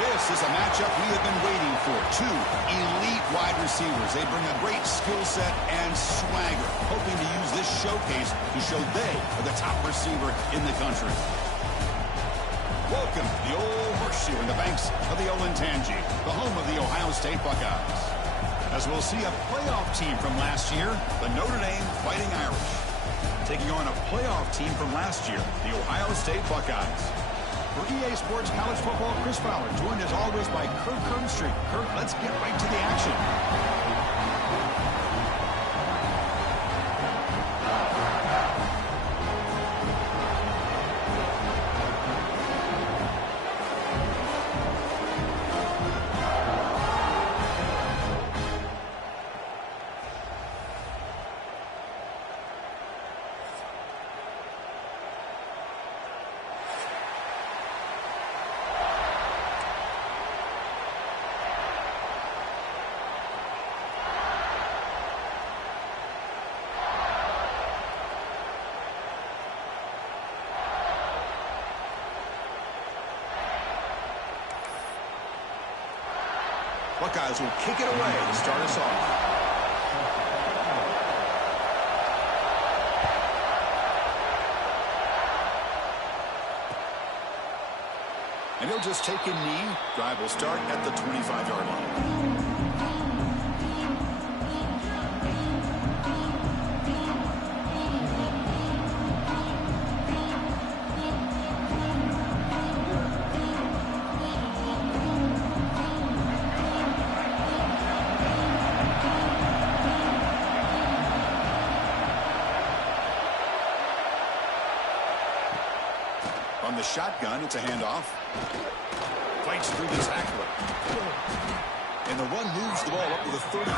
This is a matchup we have been waiting for. Two elite wide receivers. They bring a great skill set and swagger, hoping to use this showcase to show they are the top receiver in the country. Welcome to the Old Horseshoe in the banks of the Olentangy, the home of the Ohio State Buckeyes. As we'll see a playoff team from last year, the Notre Dame Fighting Irish, taking on a playoff team from last year, the Ohio State Buckeyes. For EA Sports College Football, Chris Fowler, joined as always by Kirk Kernstreet. Kirk, let's get right to the action. Buckeyes will kick it away to start us off. And he'll just take a knee. Drive will start at the 25-yard line. On the shotgun, it's a handoff. Fights through the tackler. And the run moves the ball up to the 33.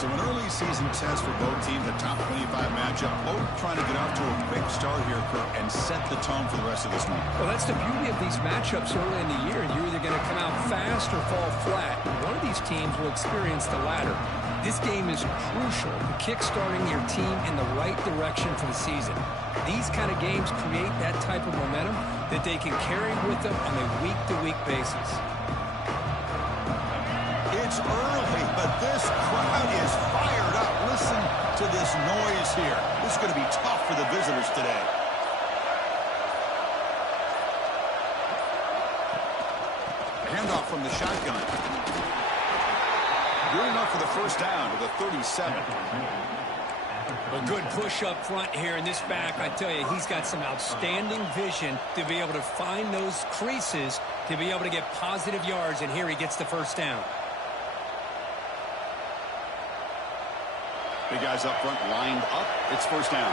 So an early season test for both teams, a top 25 matchup. Both trying to get off to a quick start here, Kirk, and set the tone for the rest of this one. Well, that's the beauty of these matchups early in the year. You're either going to come out fast or fall flat. One of these teams will experience the latter. This game is crucial to kick-starting your team in the right direction for the season. These kind of games create that type of momentum that they can carry with them on a week-to-week basis. It's early, but this crowd is fired up. Listen to this noise here. This is going to be tough for the visitors today. A handoff from the shotgun. Good enough for the first down to the 37. A good push up front here in this back. I tell you, he's got some outstanding vision to be able to find those creases, to be able to get positive yards, and here he gets the first down. Big guys up front lined up. It's first down.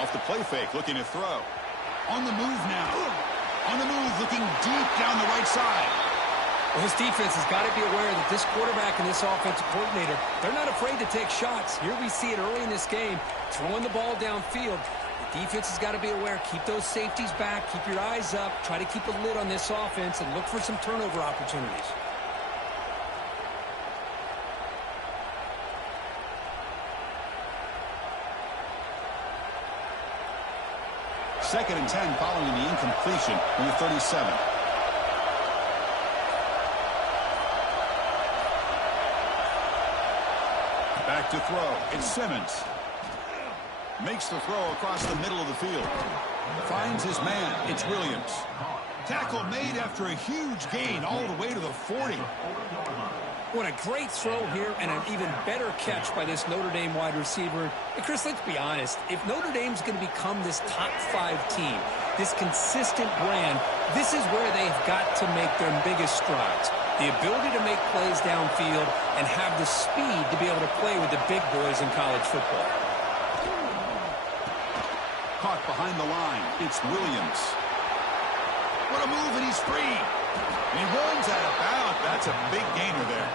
Off the play fake, looking to throw. On the move now. On the move, looking deep down the right side. Well, his defense has got to be aware that this quarterback and this offensive coordinator, they're not afraid to take shots. Here we see it early in this game, throwing the ball downfield. The defense has got to be aware. Keep those safeties back. Keep your eyes up. Try to keep a lid on this offense and look for some turnover opportunities. Second and 10 following the incompletion on the 37. Back to throw. It's Simmons. Makes the throw across the middle of the field. Finds his man. It's Williams. Tackle made after a huge gain all the way to the 40. What a great throw here and an even better catch by this Notre Dame wide receiver. And Chris, let's be honest. If Notre Dame's going to become this top 5 team, this consistent brand, this is where they've got to make their biggest strides. The ability to make plays downfield and have the speed to be able to play with the big boys in college football. Caught behind the line. It's Williams. What a move, and he's free. And he runs out of bounds. That's a big gainer there.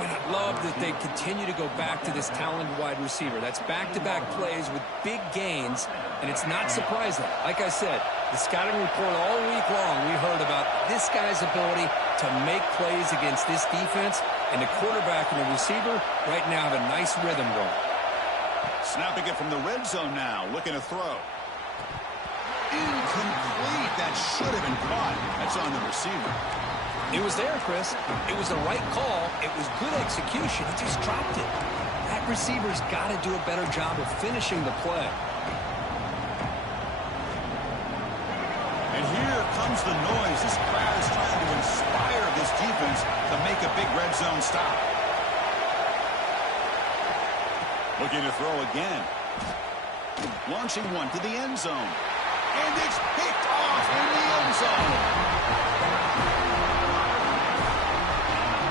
And I love that they continue to go back to this talented wide receiver. That's back-to-back plays with big gains, and it's not surprising. Like I said, the scouting report all week long, we heard about this guy's ability to make plays against this defense, and the quarterback and the receiver right now have a nice rhythm going. Snapping it from the red zone now, looking to throw. Incomplete. That should have been caught. That's on the receiver. It was there, Chris. It was the right call. It was good execution. He just dropped it. That receiver's got to do a better job of finishing the play. And here comes the noise. This crowd is trying to inspire this defense to make a big red zone stop. Looking to throw again. Launching one to the end zone. And it's picked off in the end zone.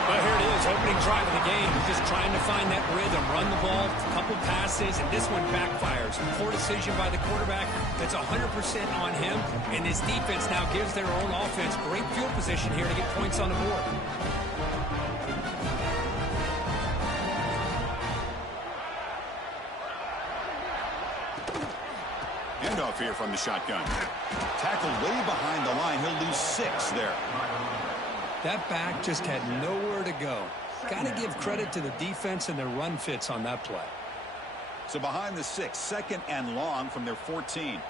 Well, here it is, opening drive of the game. Just trying to find that rhythm, run the ball, a couple passes, and this one backfires. Poor decision by the quarterback. That's 100% on him, and this defense now gives their own offense great field position here to get points on the board. Handoff here from the shotgun. Tackled way behind the line. He'll lose 6 there. That back just had nowhere to go. Got to give credit to the defense and their run fits on that play. So behind the 6, second and long from their 14.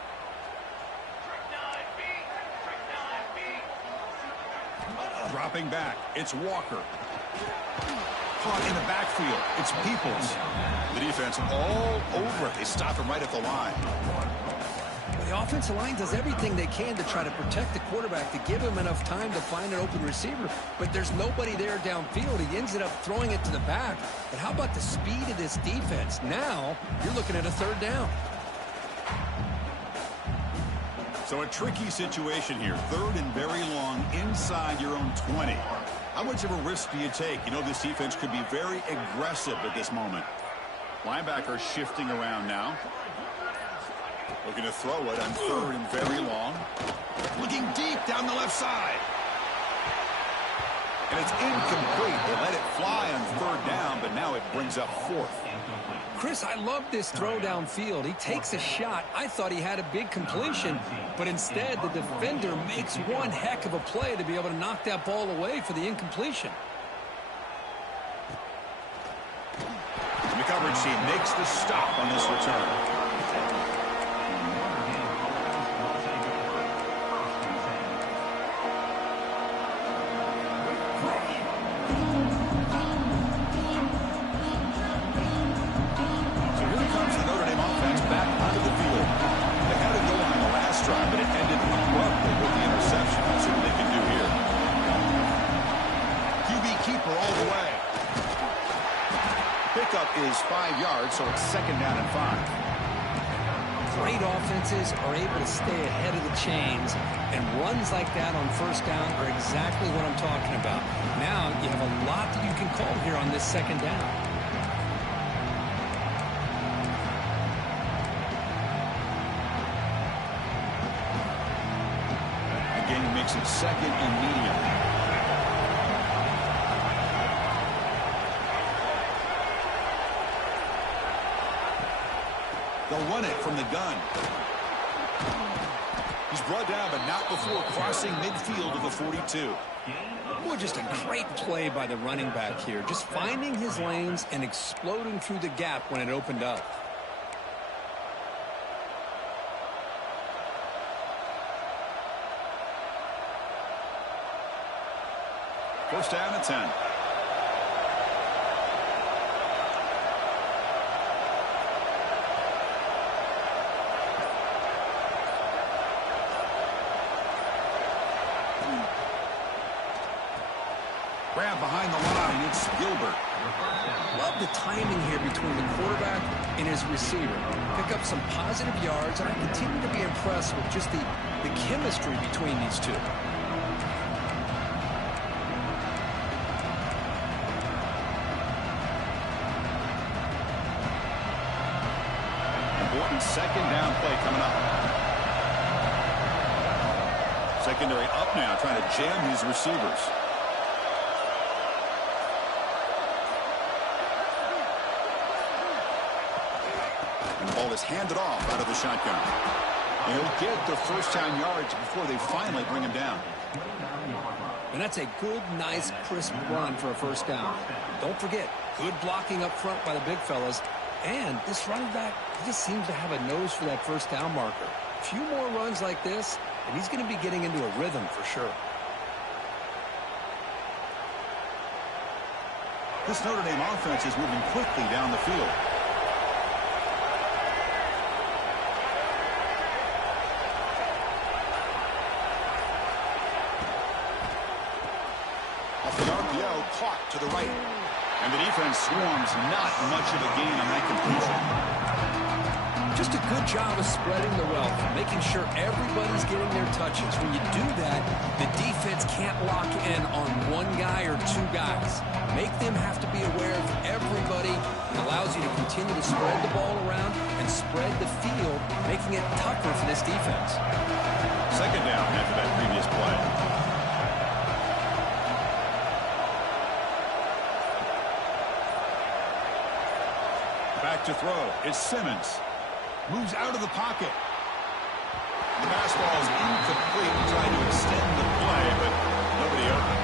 Dropping back. It's Walker. Caught in the backfield. It's Peoples. The defense all over it. They stop him right at the line. The offensive line does everything they can to try to protect the quarterback, to give him enough time to find an open receiver, but there's nobody there downfield. He ends up throwing it to the back. But how about the speed of this defense? Now you're looking at a third down. So a tricky situation here. Third and very long inside your own 20. How much of a risk do you take? You know, this defense could be very aggressive at this moment. Linebacker shifting around now. Looking to throw it on third and very long. Looking deep down the left side. And it's incomplete. They let it fly on third down, but now it brings up fourth. Chris, I love this throw downfield. He takes a shot. I thought he had a big completion, but instead the defender makes one heck of a play to be able to knock that ball away for the incompletion. And the coverage team makes the stop on this return. Is 5 yards, so it's second down and 5. Great offenses are able to stay ahead of the chains, and runs like that on first down are exactly what I'm talking about. Now you have a lot that you can call here on this second down. Again, he makes it second and medium. They'll run it from the gun. He's brought down, but not before crossing midfield of the 42. Well, just a great play by the running back here. Just finding his lanes and exploding through the gap when it opened up. First down and 10. Grab behind the line. It's Gilbert. Love the timing here between the quarterback and his receiver. Pick up some positive yards, and I continue to be impressed with just the chemistry between these two. Important second down play coming up. Secondary up now, trying to jam these receivers. And the ball is handed off out of the shotgun. And he'll get the first down yards before they finally bring him down. And that's a good, nice, crisp run for a first down. Don't forget, good blocking up front by the big fellas. And this running back, he just seems to have a nose for that first down marker. A few more runs like this, and he's going to be getting into a rhythm for sure. This Notre Dame offense is moving quickly down the field. Off the RPO, caught to the right. And the defense swarms, not much of a gain on that completion. Just a good job of spreading the wealth, making sure everybody's getting their touches. When you do that, the defense can't lock in on one guy or two guys. Make them have to be aware of everybody. It allows you to continue to spread the ball around and spread the field, making it tougher for this defense. Second down after that previous play. Back to throw. It's Simmons. Moves out of the pocket. The pass ball is incomplete. Trying to extend the play, but nobody open.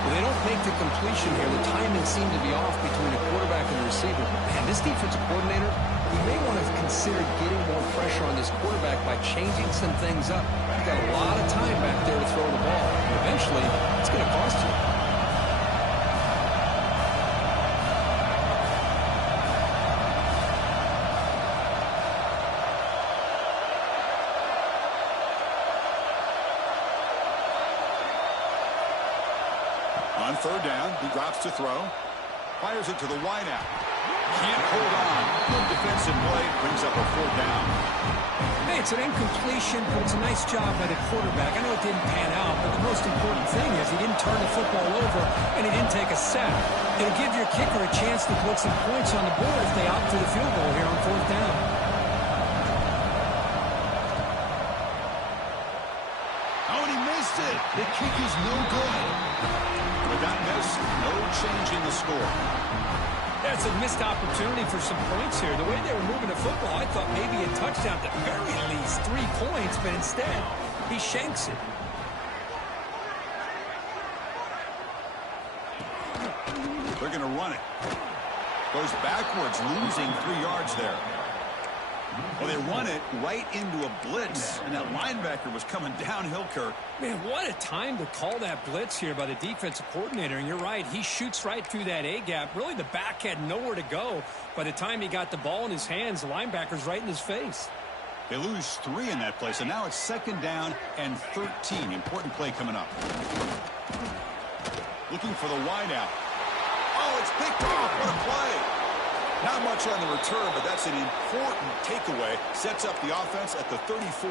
Well, they don't make the completion here. The timing seemed to be off between the quarterback and the receiver. Man, this defensive coordinator, we may want to consider getting more pressure on this quarterback by changing some things up. You've got a lot of time back there to throw the ball. Eventually, it's going to cost you. On third down, he drops to throw. Fires it to the wideout. Can't hold on. Good defensive play. Brings up a fourth down. Hey, it's an incompletion, but it's a nice job by the quarterback. I know it didn't pan out, but the most important thing is he didn't turn the football over and he didn't take a sack. It'll give your kicker a chance to put some points on the board if they opt for the field goal here on fourth down. Oh, and he missed it. The kick is no good. With that miss, no change in the score. That's a missed opportunity for some points here. The way they were moving the football, I thought maybe a touchdown, at the very least 3 points, but instead, he shanks it. They're going to run it. Goes backwards, losing 3 yards there. Well, they run it right into a blitz, and that linebacker was coming downhill, Kirk. Man, what a time to call that blitz here by the defensive coordinator. And you're right, he shoots right through that A-gap. Really, the back had nowhere to go. By the time he got the ball in his hands, the linebacker's right in his face. They lose 3 in that play, so now it's second down and 13. Important play coming up. Looking for the wideout. Oh, it's picked off. What a play. Not much on the return, but that's an important takeaway. Sets up the offense at the 34.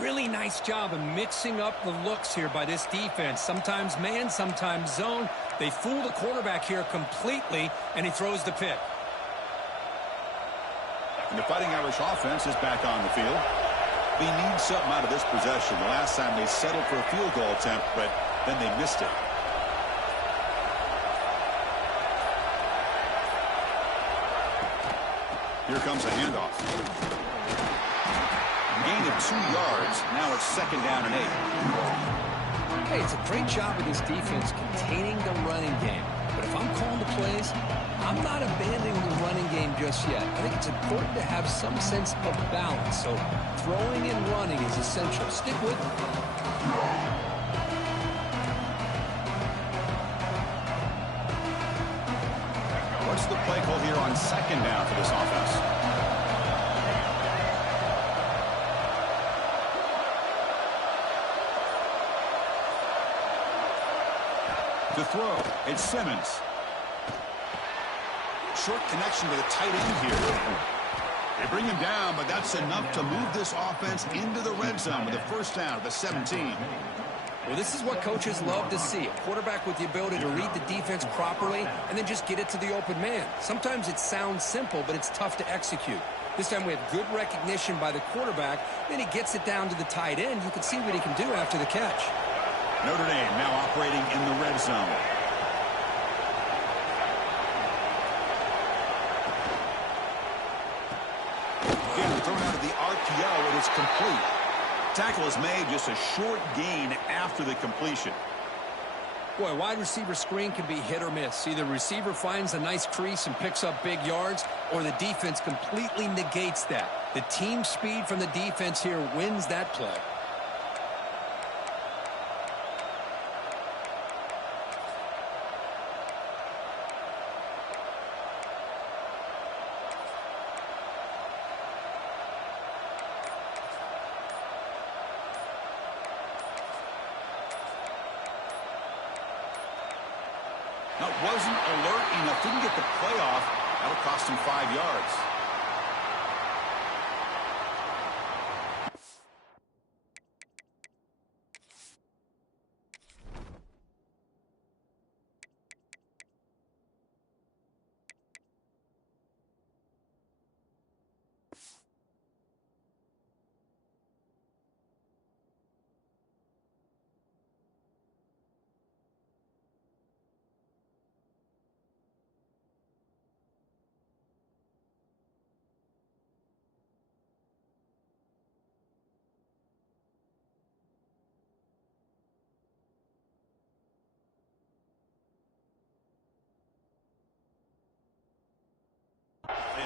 Really nice job of mixing up the looks here by this defense. Sometimes man, sometimes zone. They fool the quarterback here completely, and he throws the pick. And the Fighting Irish offense is back on the field. They need something out of this possession. The last time they settled for a field goal attempt, but then they missed it. Here comes a handoff. Gain of 2 yards. Now it's second down and 8. Hey, it's a great job of this defense containing the running game. But if I'm calling the plays, I'm not abandoning the running game just yet. I think it's important to have some sense of balance. So throwing and running is essential. Stick with it. What's the play call here on second down for this offense? To throw, it's Simmons. Short connection to the tight end here. They bring him down, but that's enough to move this offense into the red zone with a first down at the 17. Well, this is what coaches love to see. A quarterback with the ability to read the defense properly and then just get it to the open man. Sometimes it sounds simple, but it's tough to execute. This time we have good recognition by the quarterback. Then he gets it down to the tight end. You can see what he can do after the catch. Notre Dame now operating in the red zone. thrown out of the RPO, and it's complete. Tackle is made, just a short gain after the completion. Boy, a wide receiver screen can be hit or miss. Either receiver finds a nice crease and picks up big yards, or the defense completely negates that. The team speed from the defense here wins that play. Now, wasn't alert enough. Didn't get the play off. That'll cost him 5 yards.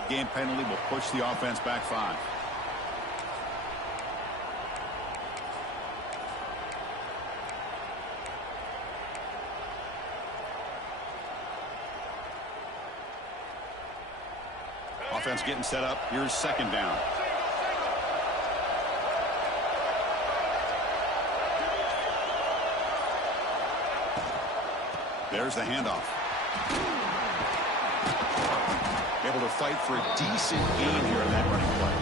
Game penalty will push the offense back 5. Offense getting set up. Here's second down. There's the handoff. Able to fight for a decent gain here in that running play.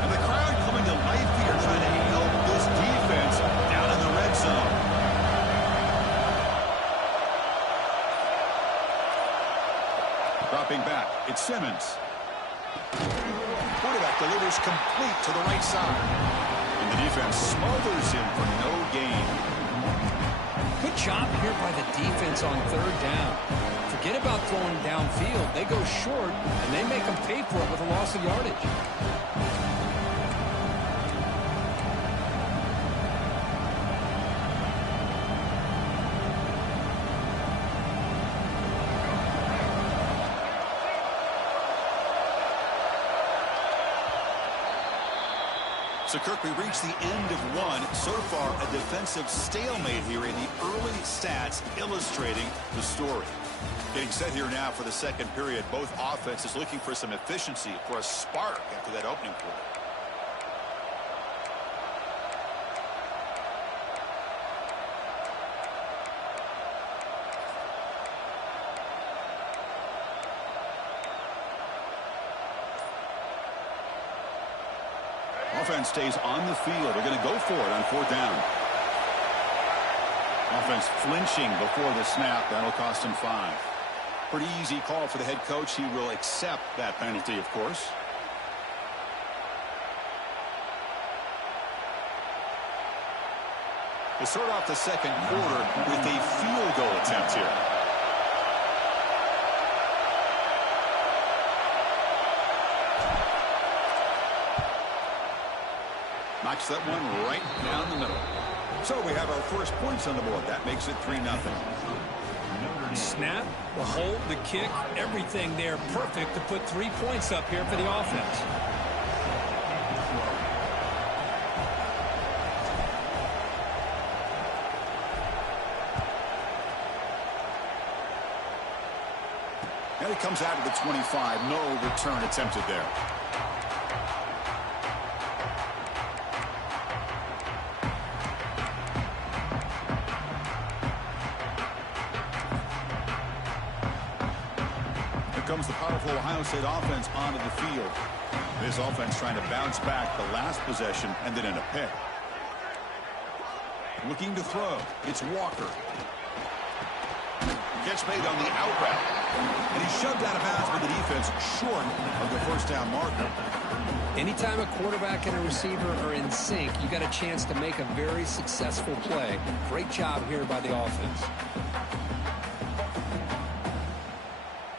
And the crowd coming to life here, trying to help this defense down in the red zone. Dropping back, it's Simmons. Quarterback delivers complete to the right side. And the defense smothers him for no gain. Good job here by the defense on third down. Forget about throwing downfield. They go short, and they make them pay for it with a loss of yardage. So, Kirk, we reached the end of one. So far, a defensive stalemate here in the early stats illustrating the story. Getting set here now for the second period. Both offenses looking for some efficiency, for a spark after that opening quarter. Offense stays on the field. They're going to go for it on fourth down. Offense flinching before the snap. That'll cost him 5. Pretty easy call for the head coach. He will accept that penalty, of course. We'll start off the second quarter with a field goal attempt here. Knocks that one right down the middle. So we have our first points on the board. That makes it 3-0. Snap, the hold, the kick, everything there perfect to put 3 points up here for the offense. And he comes out of the 25. No return attempted there. Comes the powerful Ohio State offense onto the field. This offense trying to bounce back the last possession and then in a pick. Looking to throw. It's Walker. Catch made on the out route. And he's shoved out of bounds by the defense short of the first down marker. Anytime a quarterback and a receiver are in sync, you got a chance to make a very successful play. Great job here by the offense.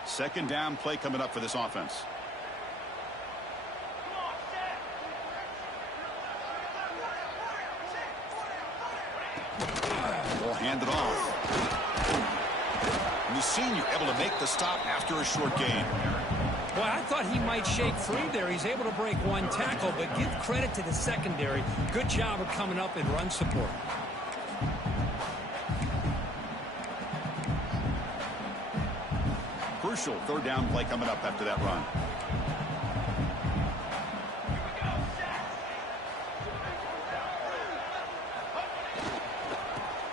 Second down play coming up for this offense. They'll hand it off. And the senior able to make the stop after a short gain. Well, I thought he might shake free there. He's able to break one tackle, but give credit to the secondary. Good job of coming up in run support. Crucial third down play coming up after that run.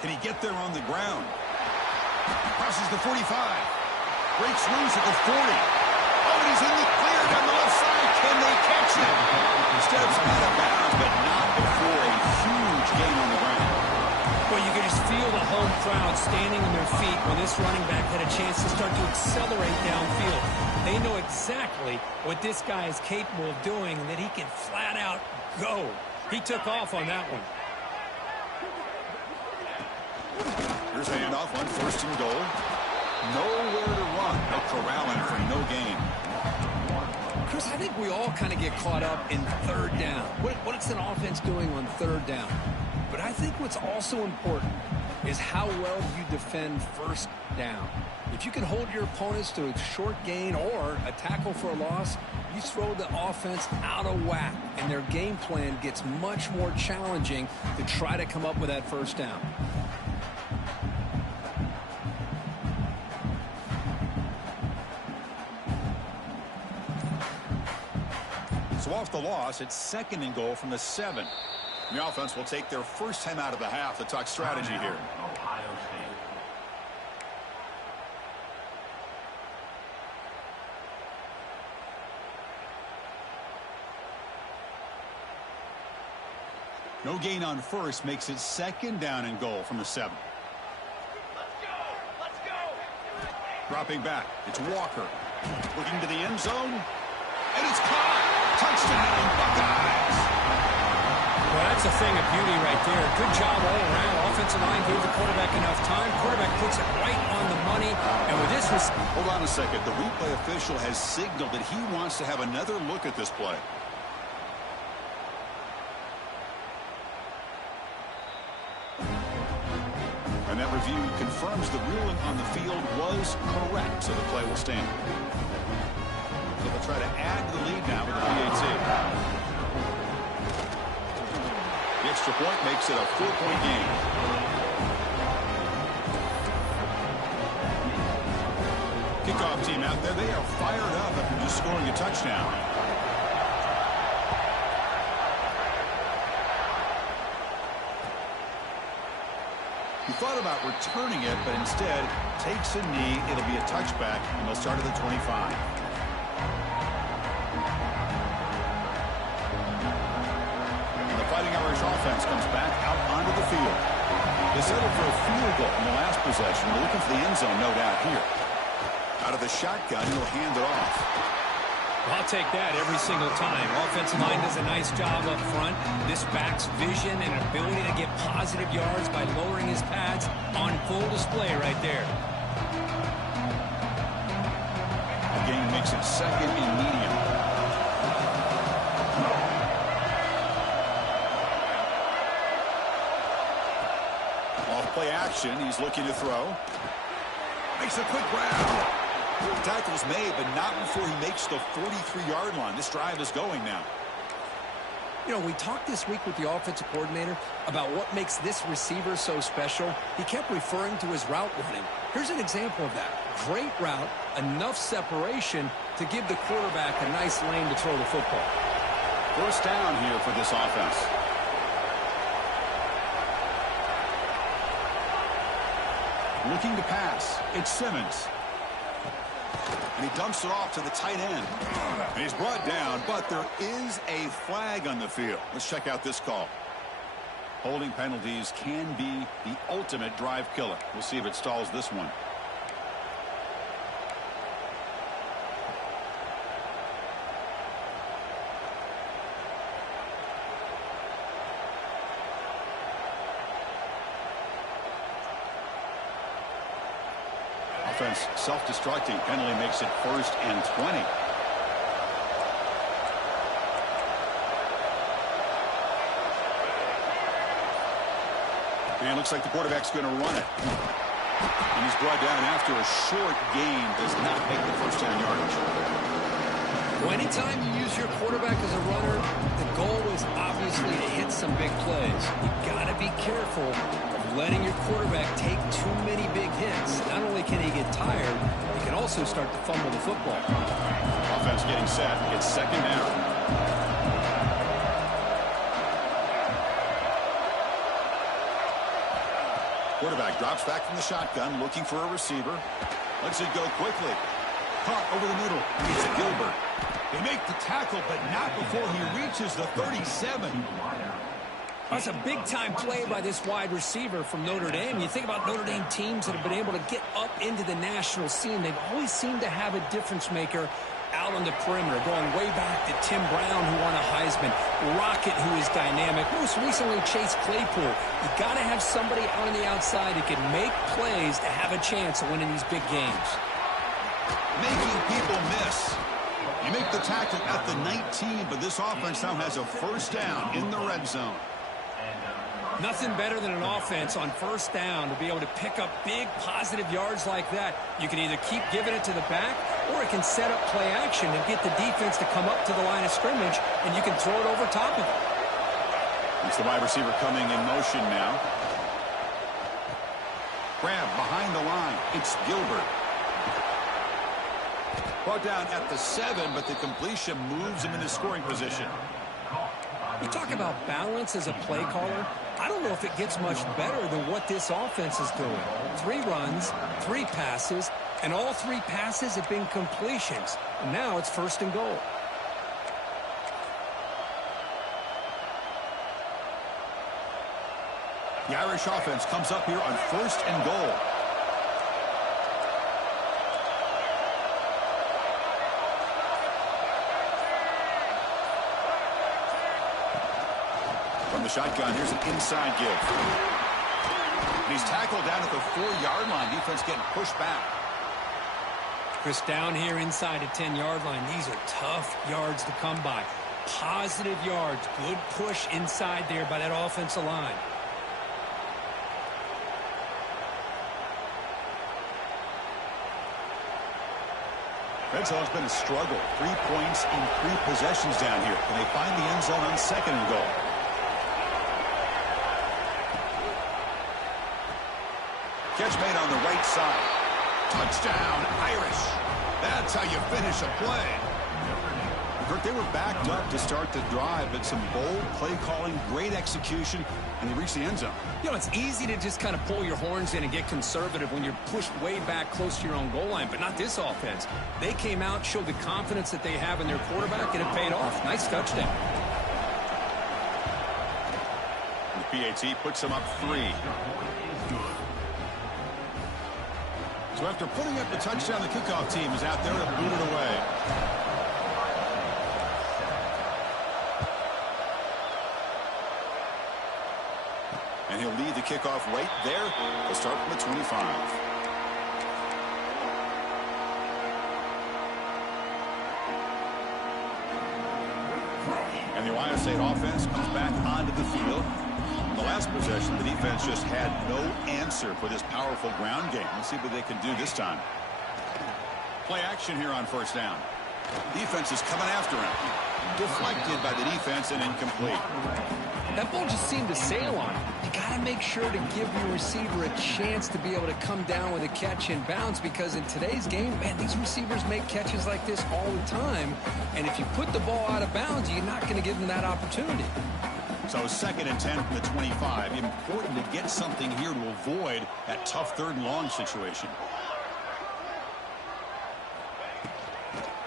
Can he get there on the ground? Crosses the 45. Breaks loose at the 40. Oh, and he's in the clear down the left side. Can they catch him? Steps out of bounds, but not before a huge gain on the ground. Well, you can just feel the home crowd standing on their feet when this running back had a chance to start to accelerate downfield. They know exactly what this guy is capable of doing and that he can flat out go. He took off on that one. Here's a handoff on first and goal. Nowhere to run. They'll corral him for no gain. Chris, I think we all kind of get caught up in third down. What's an offense doing on third down? But I think what's also important is how well you defend first down. If you can hold your opponents to a short gain or a tackle for a loss, you throw the offense out of whack, and their game plan gets much more challenging to try to come up with that first down. So off the loss, it's second and goal from the 7. The offense will take their first time out of the half to talk strategy here. No gain on first makes it second down and goal from the 7. Let's go. Dropping back, it's Walker. Looking to the end zone. And it's caught. Touchdown, Buckeyes. Well, that's a thing of beauty right there. Good job all around. Offensive line gave the quarterback enough time. Quarterback puts it right on the money. And with this... Hold on a second. The replay official has signaled that he wants to have another look at this play. And that review confirms the ruling on the field was correct, so the play will stand. So they'll try to add to the lead now with the PAT. The extra point makes it a 4-point game. Kickoff team out there. They are fired up after just scoring a touchdown. He thought about returning it, but instead takes a knee. It'll be a touchback, and they'll start at the 25. Fighting Irish offense comes back out onto the field. They settled for a field goal in the last possession. They're looking for the end zone, no doubt, here. Out of the shotgun, he'll hand it off. Well, I'll take that every single time. Offensive line does a nice job up front. This back's vision and ability to get positive yards by lowering his pads on full display right there. The game makes it second and medium. Play action. He's looking to throw. Makes a quick grab. Tackle's made, but not before he makes the 43-yard line. This drive is going now. You know, we talked this week with the offensive coordinator about what makes this receiver so special. He kept referring to his route running. Here's an example of that. Great route, enough separation to give the quarterback a nice lane to throw the football. First down here for this offense. Looking to pass. It's Simmons. And he dumps it off to the tight end. And he's brought down, but there is a flag on the field. Let's check out this call. Holding penalties can be the ultimate drive killer. We'll see if it stalls this one. offense self-destructing. Penalty makes it 1st and 20. And looks like the quarterback's going to run it. And he's brought down after a short gain. Does not make the first down yardage. Well, anytime you use your quarterback as a runner, the goal is obviously to hit some big plays. You've got to be careful of letting your quarterback take too many big hits. Not only can he get tired, he can also start to fumble the football. Offense getting set. It's 2nd down. Quarterback drops back from the shotgun, looking for a receiver. Lets it go quickly. Caught over the middle. It's Gilbert. They make the tackle, but not before he reaches the 37. That's a big-time play by this wide receiver from Notre Dame. You think about Notre Dame teams that have been able to get up into the national scene. They've always seemed to have a difference maker out on the perimeter, going way back to Tim Brown, who won a Heisman, Rocket, who is dynamic, most recently Chase Claypool. You got to have somebody out on the outside who can make plays to have a chance of winning these big games. Making people miss. You make the tackle at the 19, but this offense now has a 1st down in the red zone. Nothing better than an offense on 1st down to be able to pick up big positive yards like that. You can either keep giving it to the back, or it can set up play action and get the defense to come up to the line of scrimmage, and you can throw it over top of it. It's the wide receiver coming in motion now. Grab behind the line. It's Gilbert. Brought down at the 7, but the completion moves him into scoring position. You talk about balance as a play caller. I don't know if it gets much better than what this offense is doing. 3 runs, 3 passes, and all 3 passes have been completions. And now it's 1st and goal. The Irish offense comes up here on 1st and goal. From the shotgun, here's an inside give. And he's tackled down at the 4-yard line. Defense getting pushed back. Chris, down here inside the 10-yard line, these are tough yards to come by. Positive yards, good push inside there by that offensive line. Red zone's been a struggle. 3 points in 3 possessions down here. Can they find the end zone on 2nd and goal? Catch made on the right side. Touchdown, Irish. That's how you finish a play. Kirk, they were backed up to start the drive, but some bold play calling, great execution, and they reached the end zone. You know, it's easy to just kind of pull your horns in and get conservative when you're pushed way back close to your own goal line, but not this offense. They came out, showed the confidence that they have in their quarterback, and it paid off. Nice touchdown. The PAT puts them up 3. So after putting up the touchdown, the kickoff team is out there to boot it away. And he'll lead the kickoff right there. They'll start from the 25. And the Ohio State offense comes back onto the field. The last possession, the defense just had no answer for this powerful ground game. Let's see what they can do this time. Play action here on 1st down. Defense is coming after him. Deflected by the defense and incomplete. That ball just seemed to sail on him. You got to make sure to give your receiver a chance to be able to come down with a catch and bounce, because in today's game, man, these receivers make catches like this all the time. And if you put the ball out of bounds, you're not going to give them that opportunity. So 2nd and 10 from the 25. Important to get something here to avoid that tough 3rd and long situation.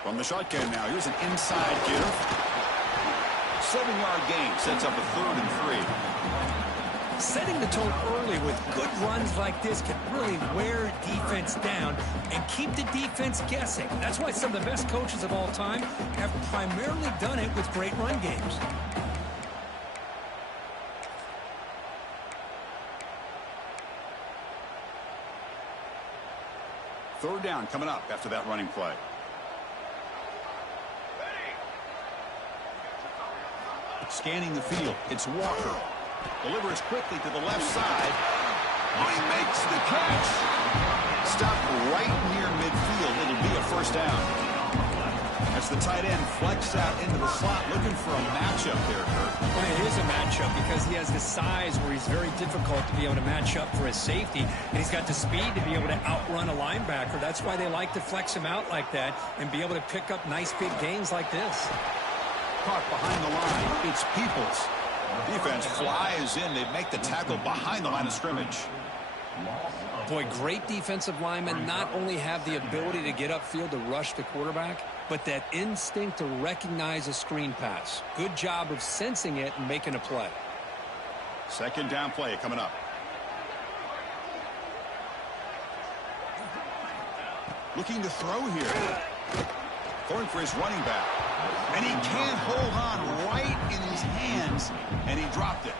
From the shotgun now, here's an inside give. 7-yard gain sets up a 3rd and 3. Setting the tone early with good runs like this can really wear defense down and keep the defense guessing. That's why some of the best coaches of all time have primarily done it with great run games. Third down coming up after that running play. Scanning the field, it's Walker. Delivers quickly to the left side. Oh, he makes the catch. Stopped right near midfield. It'll be a first down. As the tight end flex out into the slot, looking for a matchup there, Kurt. Well, it is a matchup because he has the size where he's very difficult to be able to match up for his safety, and he's got the speed to be able to outrun a linebacker. That's why they like to flex him out like that and be able to pick up nice big gains like this. Caught behind the line. It's Peoples. Defense flies in. They make the tackle behind the line of scrimmage. Boy, great defensive linemen not only have the ability to get upfield to rush the quarterback, but that instinct to recognize a screen pass. Good job of sensing it and making a play. Second down play coming up. Looking to throw here. Throwing for his running back. And he can't hold on right in his hands, and he dropped it.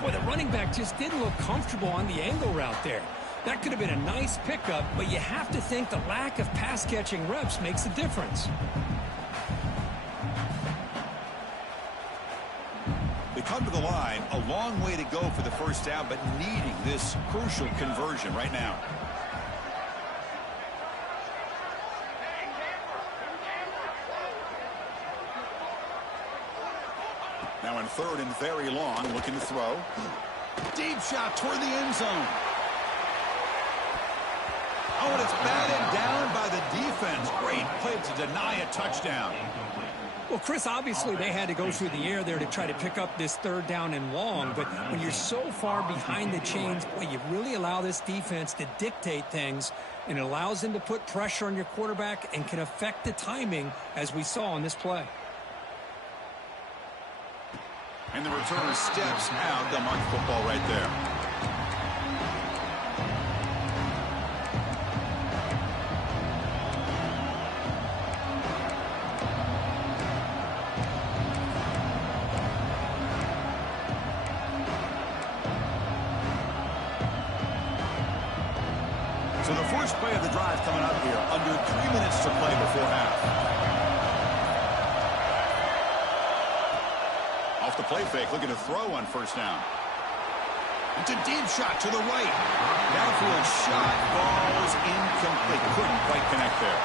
Boy, the running back just didn't look comfortable on the angle route there. That could have been a nice pickup, but you have to think the lack of pass-catching reps makes a difference. They come to the line, a long way to go for the first down, but needing this crucial conversion right now. Now in third and very long, looking to throw. Deep shot toward the end zone. Oh, and it's batted down by the defense. Great play to deny a touchdown. Well, Chris, obviously they had to go through the air there to try to pick up this third down and long, but when you're so far behind the chains, boy, you really allow this defense to dictate things, and it allows them to put pressure on your quarterback and can affect the timing, as we saw on this play. And the returner steps out. They'll mark the football right there. So the first play of the drive coming up here. Under 3 minutes to play before half. Off the play fake, looking to throw on first down. It's a deep shot to the right. Downfield shot, ball's incomplete. Couldn't quite connect there.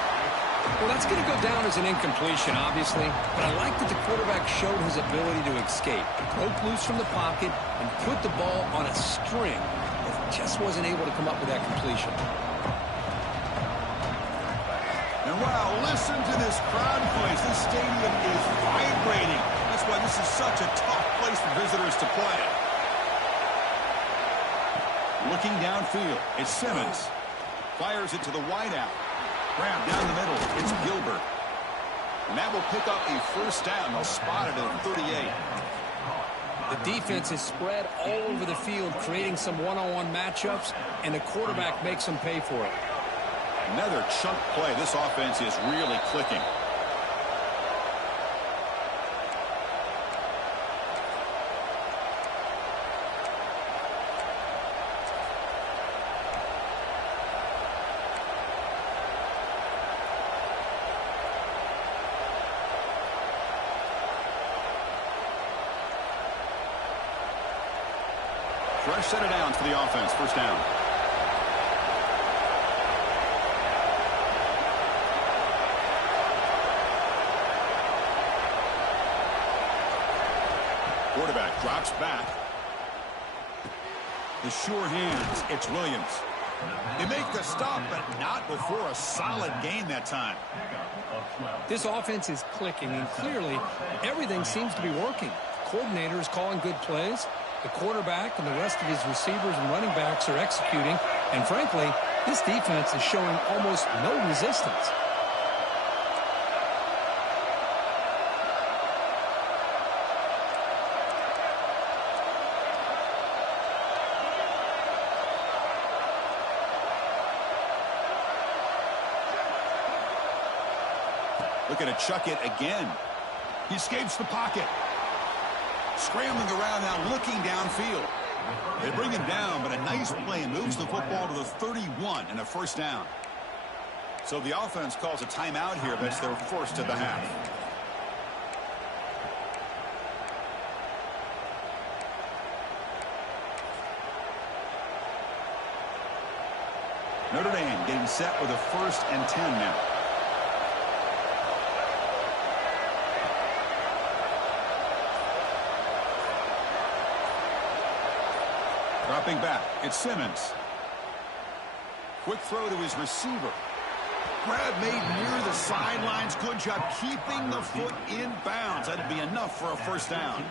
Well, that's going to go down as an incompletion, obviously, but I like that the quarterback showed his ability to escape. Broke loose from the pocket and put the ball on a string, but just wasn't able to come up with that completion. And wow, listen to this crowd noise. This stadium is vibrating. That's why this is such a tough place for visitors to play. Looking downfield, it's Simmons. Fires it to the wideout. Grab down the middle, it's Gilbert. And that will pick up a first down. They'll spot it at 38. The defense is spread all over the field, creating some one-on-one matchups, and the quarterback makes them pay for it. Another chunk play. This offense is really clicking. Fresh set of downs for the offense. First down. Quarterback drops back. The sure hands. It's Williams. They make the stop, but not before a solid gain that time. This offense is clicking, and clearly everything seems to be working. The coordinator is calling good plays. The quarterback and the rest of his receivers and running backs are executing. And frankly, this defense is showing almost no resistance. Looking to chuck it again. He escapes the pocket. Scrambling around now, looking downfield. They bring him down, but a nice play moves the football to the 31 and a first down. So the offense calls a timeout here. That's their first of the half. Notre Dame getting set with a 1st and 10 now. Dropping back, it's Simmons. Quick throw to his receiver. Grab made near the sidelines. Good job keeping the foot in bounds. That'd be enough for a first down.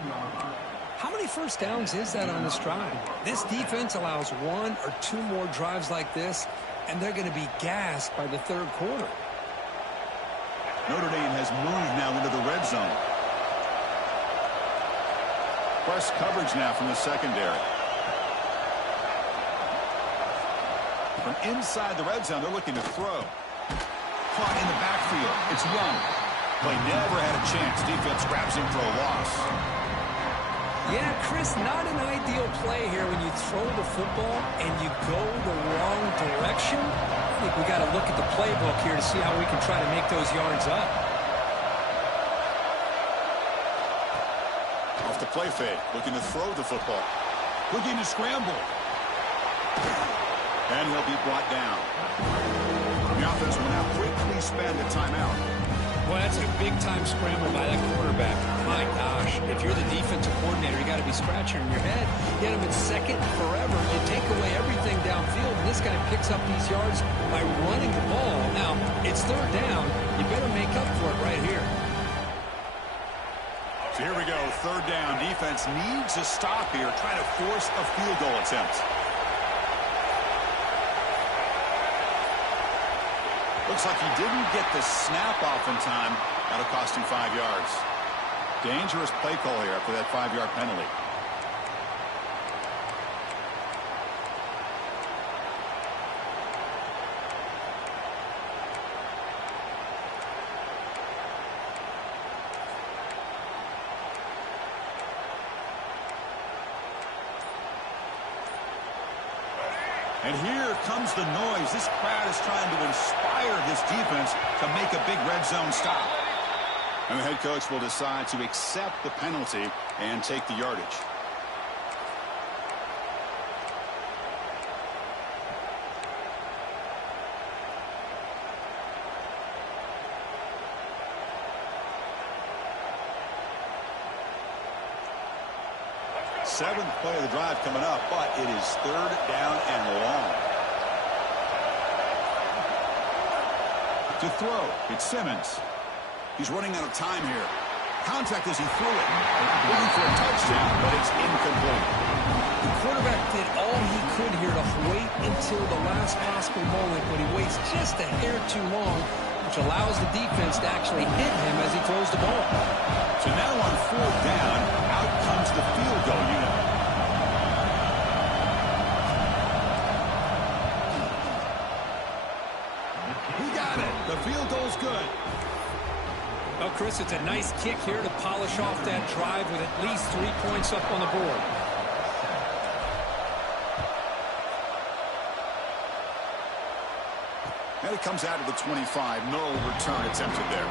How many first downs is that on this drive? This defense allows 1 or 2 more drives like this, and they're going to be gassed by the 3rd quarter. Notre Dame has moved now into the red zone. Press coverage now from the secondary. From inside the red zone, they're looking to throw. Caught in the backfield. It's Young. Play never had a chance. Defense grabs him for a loss. Yeah, Chris, not an ideal play here when you throw the football and you go the wrong direction. I think we got to look at the playbook here to see how we can try to make those yards up. Off the play fake, looking to throw the football. Looking to scramble. And he'll be brought down. The offense will now quickly spend a timeout. Well, that's a big-time scramble by that quarterback. My gosh, if you're the defensive coordinator, you got to be scratching your head. Get him in second forever. You take away everything downfield, and this guy picks up these yards by running the ball. Now, it's 3rd down. You better make up for it right here. So here we go, 3rd down. Defense needs a stop here, trying to force a field goal attempt. Looks like he didn't get the snap off in time. That'll cost him 5 yards. Dangerous play call here after that 5-yard penalty. And here comes the noise. This crowd is trying to inspire this defense to make a big red zone stop. And the head coach will decide to accept the penalty and take the yardage. Seventh play of the drive coming up, but it is 3rd down and long. To throw, it's Simmons. He's running out of time here. Contact as he threw it. Looking for a touchdown, but it's incomplete. The quarterback did all he could here to wait until the last possible moment, but he waits just a hair too long, which allows the defense to actually hit him as he throws the ball. So now on 4th down, out comes the field goal unit. He got it. The field goal's good. Well, Chris, it's a nice kick here to polish off that drive with at least 3 points up on the board. And it comes out of the 25. No return attempted there.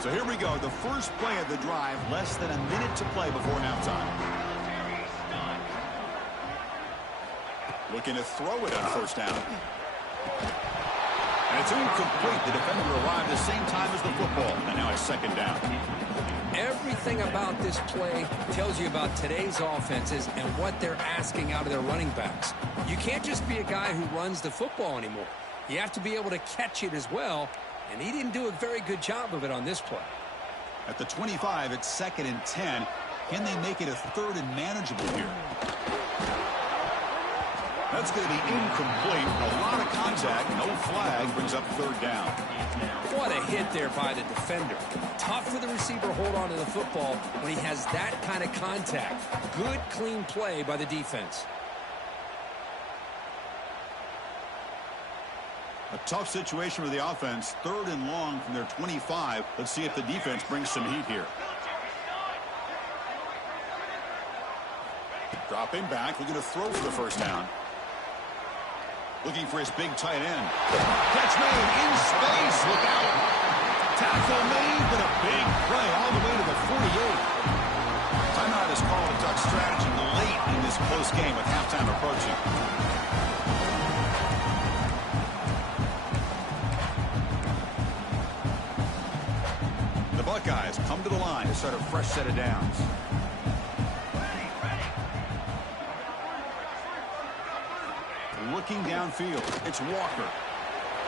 So here we go. The first play of the drive. Less than a minute to play before halftime. Looking to throw it on 1st down. And it's incomplete. The defender arrived at the same time as the football. And now it's 2nd down. Everything about this play tells you about today's offenses and what they're asking out of their running backs. You can't just be a guy who runs the football anymore. You have to be able to catch it as well, and he didn't do a very good job of it on this play. At the 25, it's 2nd and 10. Can they make it a 3rd and manageable here? That's going to be incomplete. A lot of contact. No flag. Brings up 3rd down. What a hit there by the defender. Tough for the receiver to hold on to the football when he has that kind of contact. Good, clean play by the defense. A tough situation for the offense. 3rd and long from their 25. Let's see if the defense brings some heat here. Dropping back, looking to throw for the first down. Looking for his big tight end. Catch made in space. Look out. Tackle made, but a big play all the way to the 48. Timeout is called a Duck strategy late in this close game with halftime approaching. The Buckeyes come to the line to start a fresh set of downs. Looking downfield, it's Walker.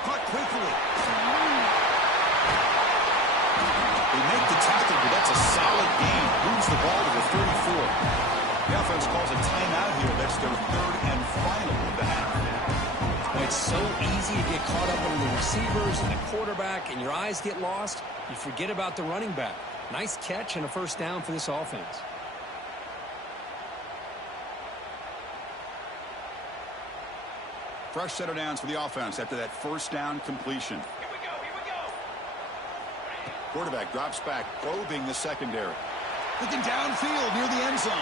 Caught quickly. They make the tackle, but that's a solid gain. Moves the ball to the 34. The offense calls a timeout here. That's their third and final of the half. It's so easy to get caught up in the receivers and the quarterback, and your eyes get lost. You forget about the running back. Nice catch and a first down for this offense. Fresh set of downs for the offense after that first down completion. Here we go. Quarterback drops back, probing the secondary. Looking downfield near the end zone.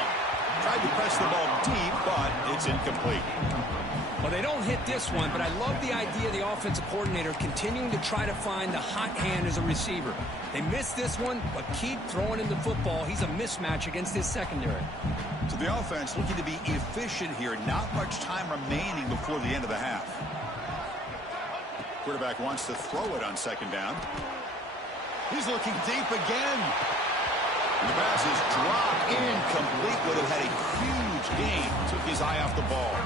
Tried to press the ball deep, but it's incomplete. Well, they don't hit this one, but I love the idea of the offensive coordinator continuing to try to find the hot hand as a receiver. They missed this one, but keep throwing him the football. He's a mismatch against this secondary. So the offense looking to be efficient here. Not much time remaining before the end of the half. Quarterback wants to throw it on second down. He's looking deep again. And the pass is dropped incomplete. Would have had a huge gain. Took his eye off the ball.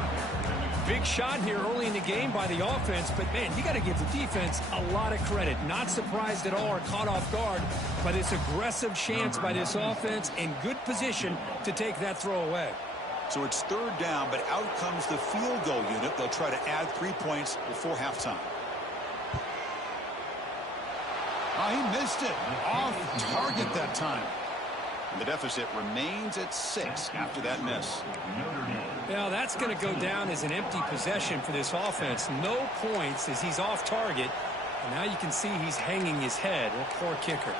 Big shot here early in the game by the offense, but, man, you got to give the defense a lot of credit. Not surprised at all or caught off guard by this aggressive chance by this offense in good position to take that throw away. So it's third down, but out comes the field goal unit. They'll try to add 3 points before halftime. Oh, he missed it. Off target that time. And the deficit remains at 6 after that miss. Now that's going to go down as an empty possession for this offense. No points as he's off target. And now you can see he's hanging his head. A poor kicker.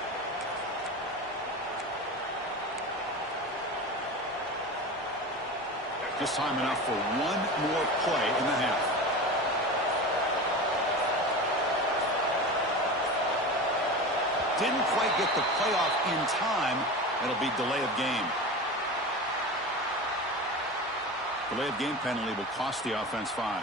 Just time enough for one more play in the half. Didn't quite get the playoff in time. It'll be delay of game. Delay of game penalty will cost the offense 5.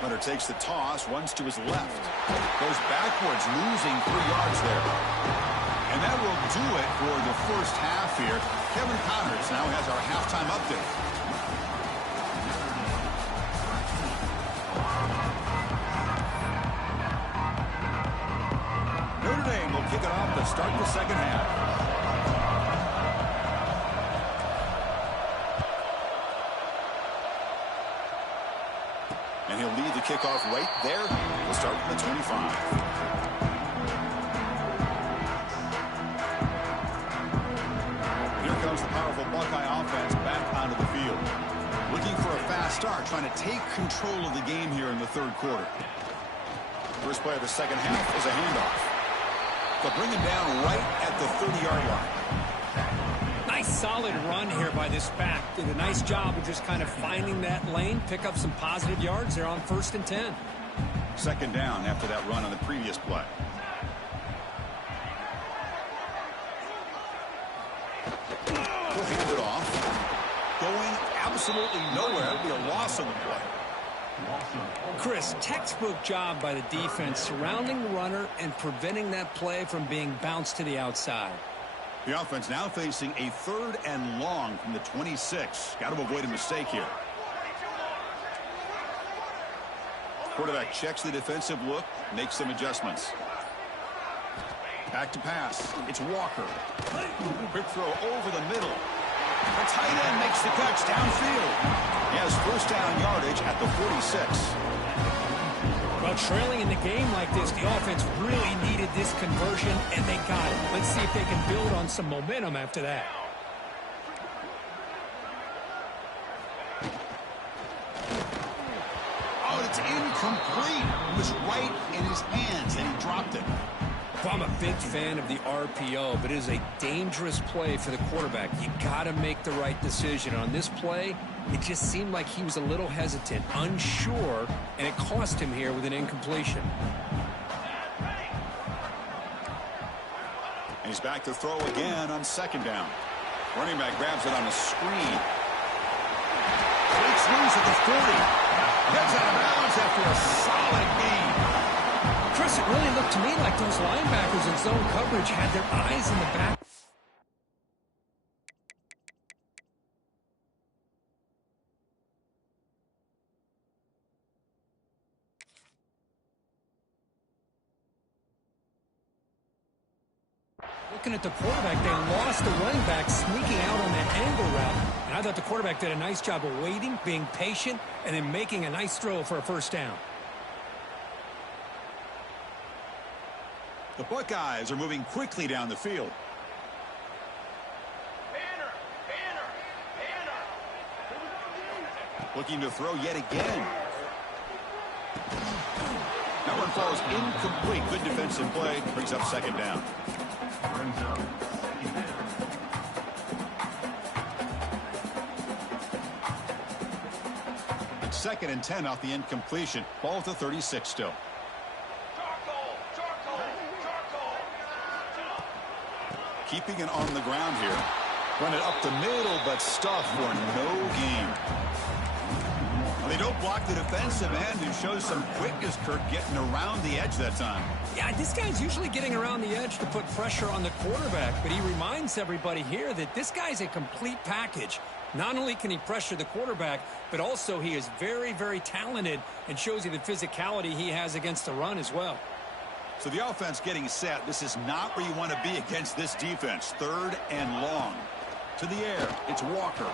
Hunter takes the toss, runs to his left. Goes backwards, losing 3 yards there. And that will do it for the first half here. Kevin Connors now has our halftime update. Notre Dame will kick it off to start the second half. And he'll lead the kickoff right there. We'll start from the 25. Comes the powerful Buckeye offense back onto the field. Looking for a fast start, trying to take control of the game here in the third quarter. First play of the second half is a handoff. They'll bring him down right at the 30-yard line. Nice solid run here by this back. Did a nice job of just kind of finding that lane, pick up some positive yards there on 1st and 10. Second down after that run on the previous play. Hand it off. Going absolutely nowhere. It'll be a loss on the play. Chris, textbook job by the defense surrounding the runner and preventing that play from being bounced to the outside. The offense now facing a 3rd and long from the 26. Got to avoid a mistake here. Quarterback checks the defensive look, makes some adjustments. Back to pass. It's Walker. Quick throw over the middle. The tight end makes the catch downfield. He has first down yardage at the 46. Well, trailing in the game like this, the offense really needed this conversion, and they got it. Let's see if they can build on some momentum after that. incomplete. It was right in his hands, and he dropped it. Well, I'm a big fan of the RPO, but it is a dangerous play for the quarterback. You got to make the right decision. On this play, it just seemed like he was a little hesitant, unsure, and it cost him here with an incompletion. And he's back to throw again on second down. Running back grabs it on a screen. Breaks loose at the 40. Gets out of bounds after a solid gain. Chris, it really looked to me like those linebackers in zone coverage had their eyes in the back. Looking at the quarterback, they lost the running back sneaking out on that angle route. And I thought the quarterback did a nice job of waiting, being patient, and then making a nice throw for a first down. The Buckeyes are moving quickly down the field. Looking to throw yet again. That one falls incomplete. Good defensive play. Brings up second down. It's 2nd and 10 off the incompletion. Ball to 36 still. Keeping it on the ground here. Run it up the middle, but stuffed for no gain. Well, they don't block the defensive end, who shows some quickness, Kirk, getting around the edge that time. Yeah, this guy's usually getting around the edge to put pressure on the quarterback, but he reminds everybody here that this guy's a complete package. Not only can he pressure the quarterback, but also he is very, very talented and shows you the physicality he has against the run as well. So the offense getting set. This is not where you want to be against this defense. 3rd and long. To the air. It's Walker.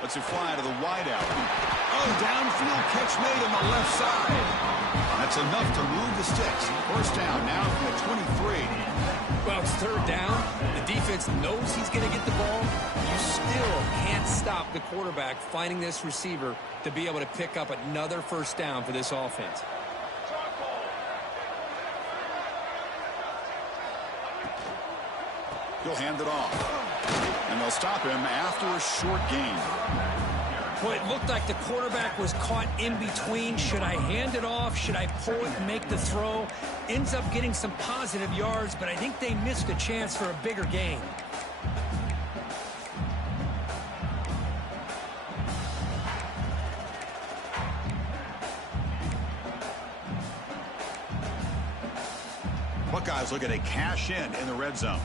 Lets it fly to the wideout. Oh, downfield catch made on the left side. That's enough to move the sticks. First down now from the 23. Well, it's 3rd down. The defense knows he's going to get the ball. You still can't stop the quarterback finding this receiver to be able to pick up another first down for this offense. He'll hand it off. And they'll stop him after a short gain. Well, it looked like the quarterback was caught in between. Should I hand it off? Should I pull it and make the throw? Ends up getting some positive yards, but I think they missed a chance for a bigger gain. Buckeyes looking to cash in the red zone.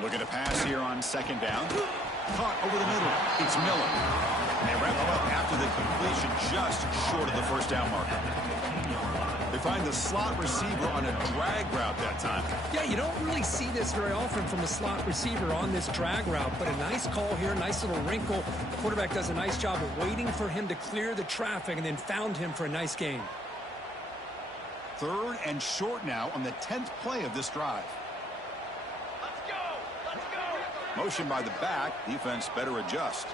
Looking to pass here on second down. Caught over the middle. It's Miller. And they wrap it up after the completion, just short of the first down marker. They find the slot receiver on a drag route that time. Yeah, you don't really see this very often from a slot receiver on this drag route, but a nice call here, nice little wrinkle. The quarterback does a nice job of waiting for him to clear the traffic and then found him for a nice gain. 3rd and short now on the 10th play of this drive. Motion by the back. Defense better adjust.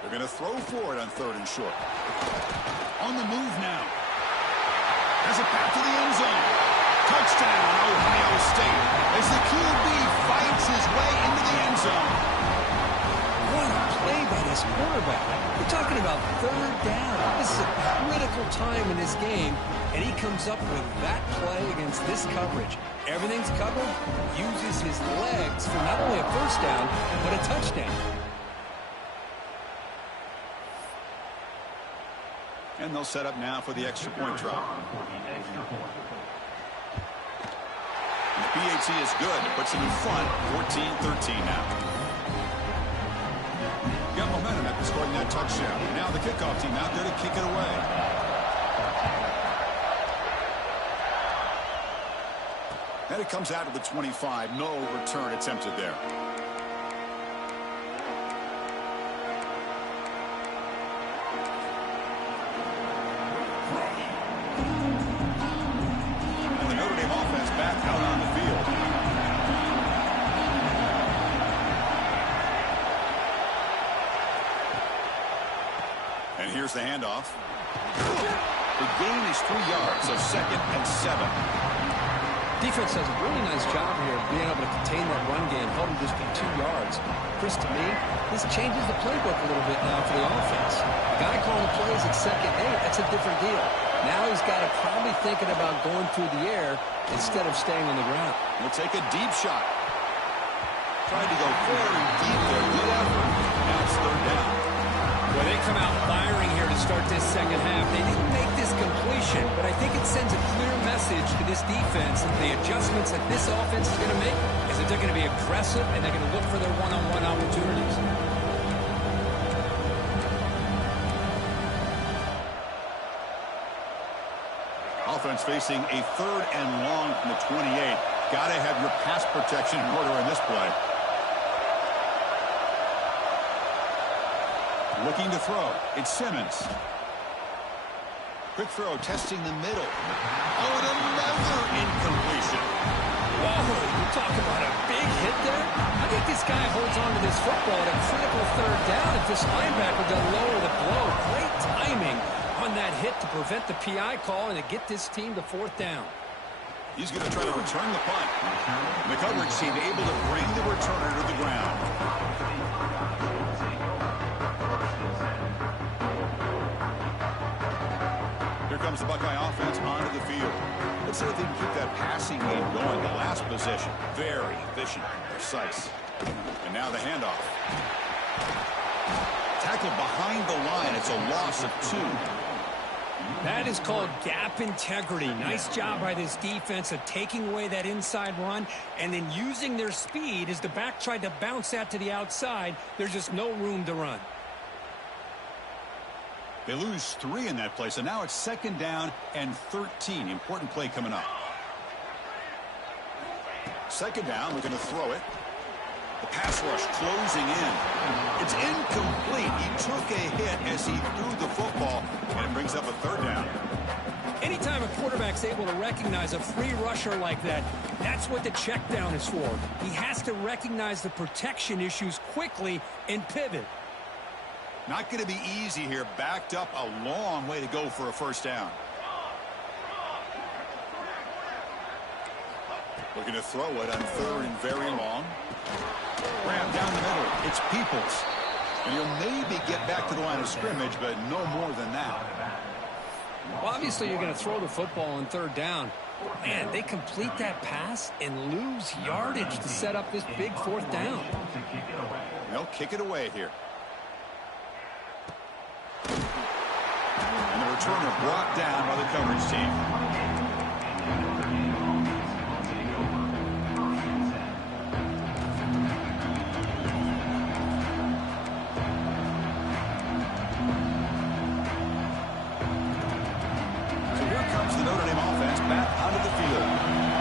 They're going to throw for it on 3rd and short. On the move now. Has it back to the end zone. Touchdown, Ohio State. As the QB fights his way into the end zone. What a play by this quarterback. We're talking about 3rd down. This is a critical time in this game, and he comes up with that play against this coverage. Everything's covered, uses his legs for not only a first down, but a touchdown. And they'll set up now for the extra point drop. And the PAT is good. Puts them in front, 14-13 now. Got momentum after scoring that touchdown. Now the kickoff team out there to kick it away. And it comes out of the 25. No return attempted there. And the Notre Dame offense back out on the And here's the handoff. The gain is 3 yards, so 2nd and 7. Defense does a really nice job here of being able to contain that run game, held him just for 2 yards. Chris, to me, this changes the playbook a little bit now for the offense. The guy calling the plays at 2nd and 8, that's a different deal. Now he's got to probably thinking about going through the air instead of staying on the ground. He'll take a deep shot. Tried to go very deep there. Good effort. Now it's 3rd down. Well, they come out firing here to start this second half. They didn't make this completion, but I think it sends a clear message to this defense that the adjustments that this offense is going to make is that they're going to be aggressive and they're going to look for their one-on-one opportunities. Offense facing a 3rd and long from the 28. Got to have your pass protection in order in this play. Looking to throw. It's Simmons. Quick throw, testing the middle. Oh, and another incompletion. Whoa, you talk about a big hit there. I think this guy holds on to this football at a critical 3rd down if this linebacker doesn't lower the blow. Great timing on that hit to prevent the PI call and to get this team to 4th down. He's going to try to return the punt. The coverage team able to bring the returner to the ground. Here comes the Buckeye offense onto the field. Let's see if they can keep that passing game going. The last possession, very efficient and precise. And now the handoff. Tackle behind the line. It's a loss of 2. That is called gap integrity. Nice job by this defense of taking away that inside run and then using their speed as the back tried to bounce that to the outside. There's just no room to run. They lose 3 in that play, so now it's 2nd down and 13. Important play coming up. 2nd down, we're going to throw it. The pass rush closing in. It's incomplete. He took a hit as he threw the football, and it brings up a 3rd down. Anytime a quarterback's able to recognize a free rusher like that, that's what the check down is for. He has to recognize the protection issues quickly and pivot. Not going to be easy here. Backed up a long way to go for a 1st down. Looking to throw it on 3rd and very long. Grab down the middle. It's Peoples. And he'll maybe get back to the line of scrimmage, but no more than that. Well, obviously you're going to throw the football on 3rd down. Man, they complete that pass and lose yardage to set up this big 4th down. They'll kick it away here. And the returner brought down by the coverage team. So here comes the Notre Dame offense back onto the field.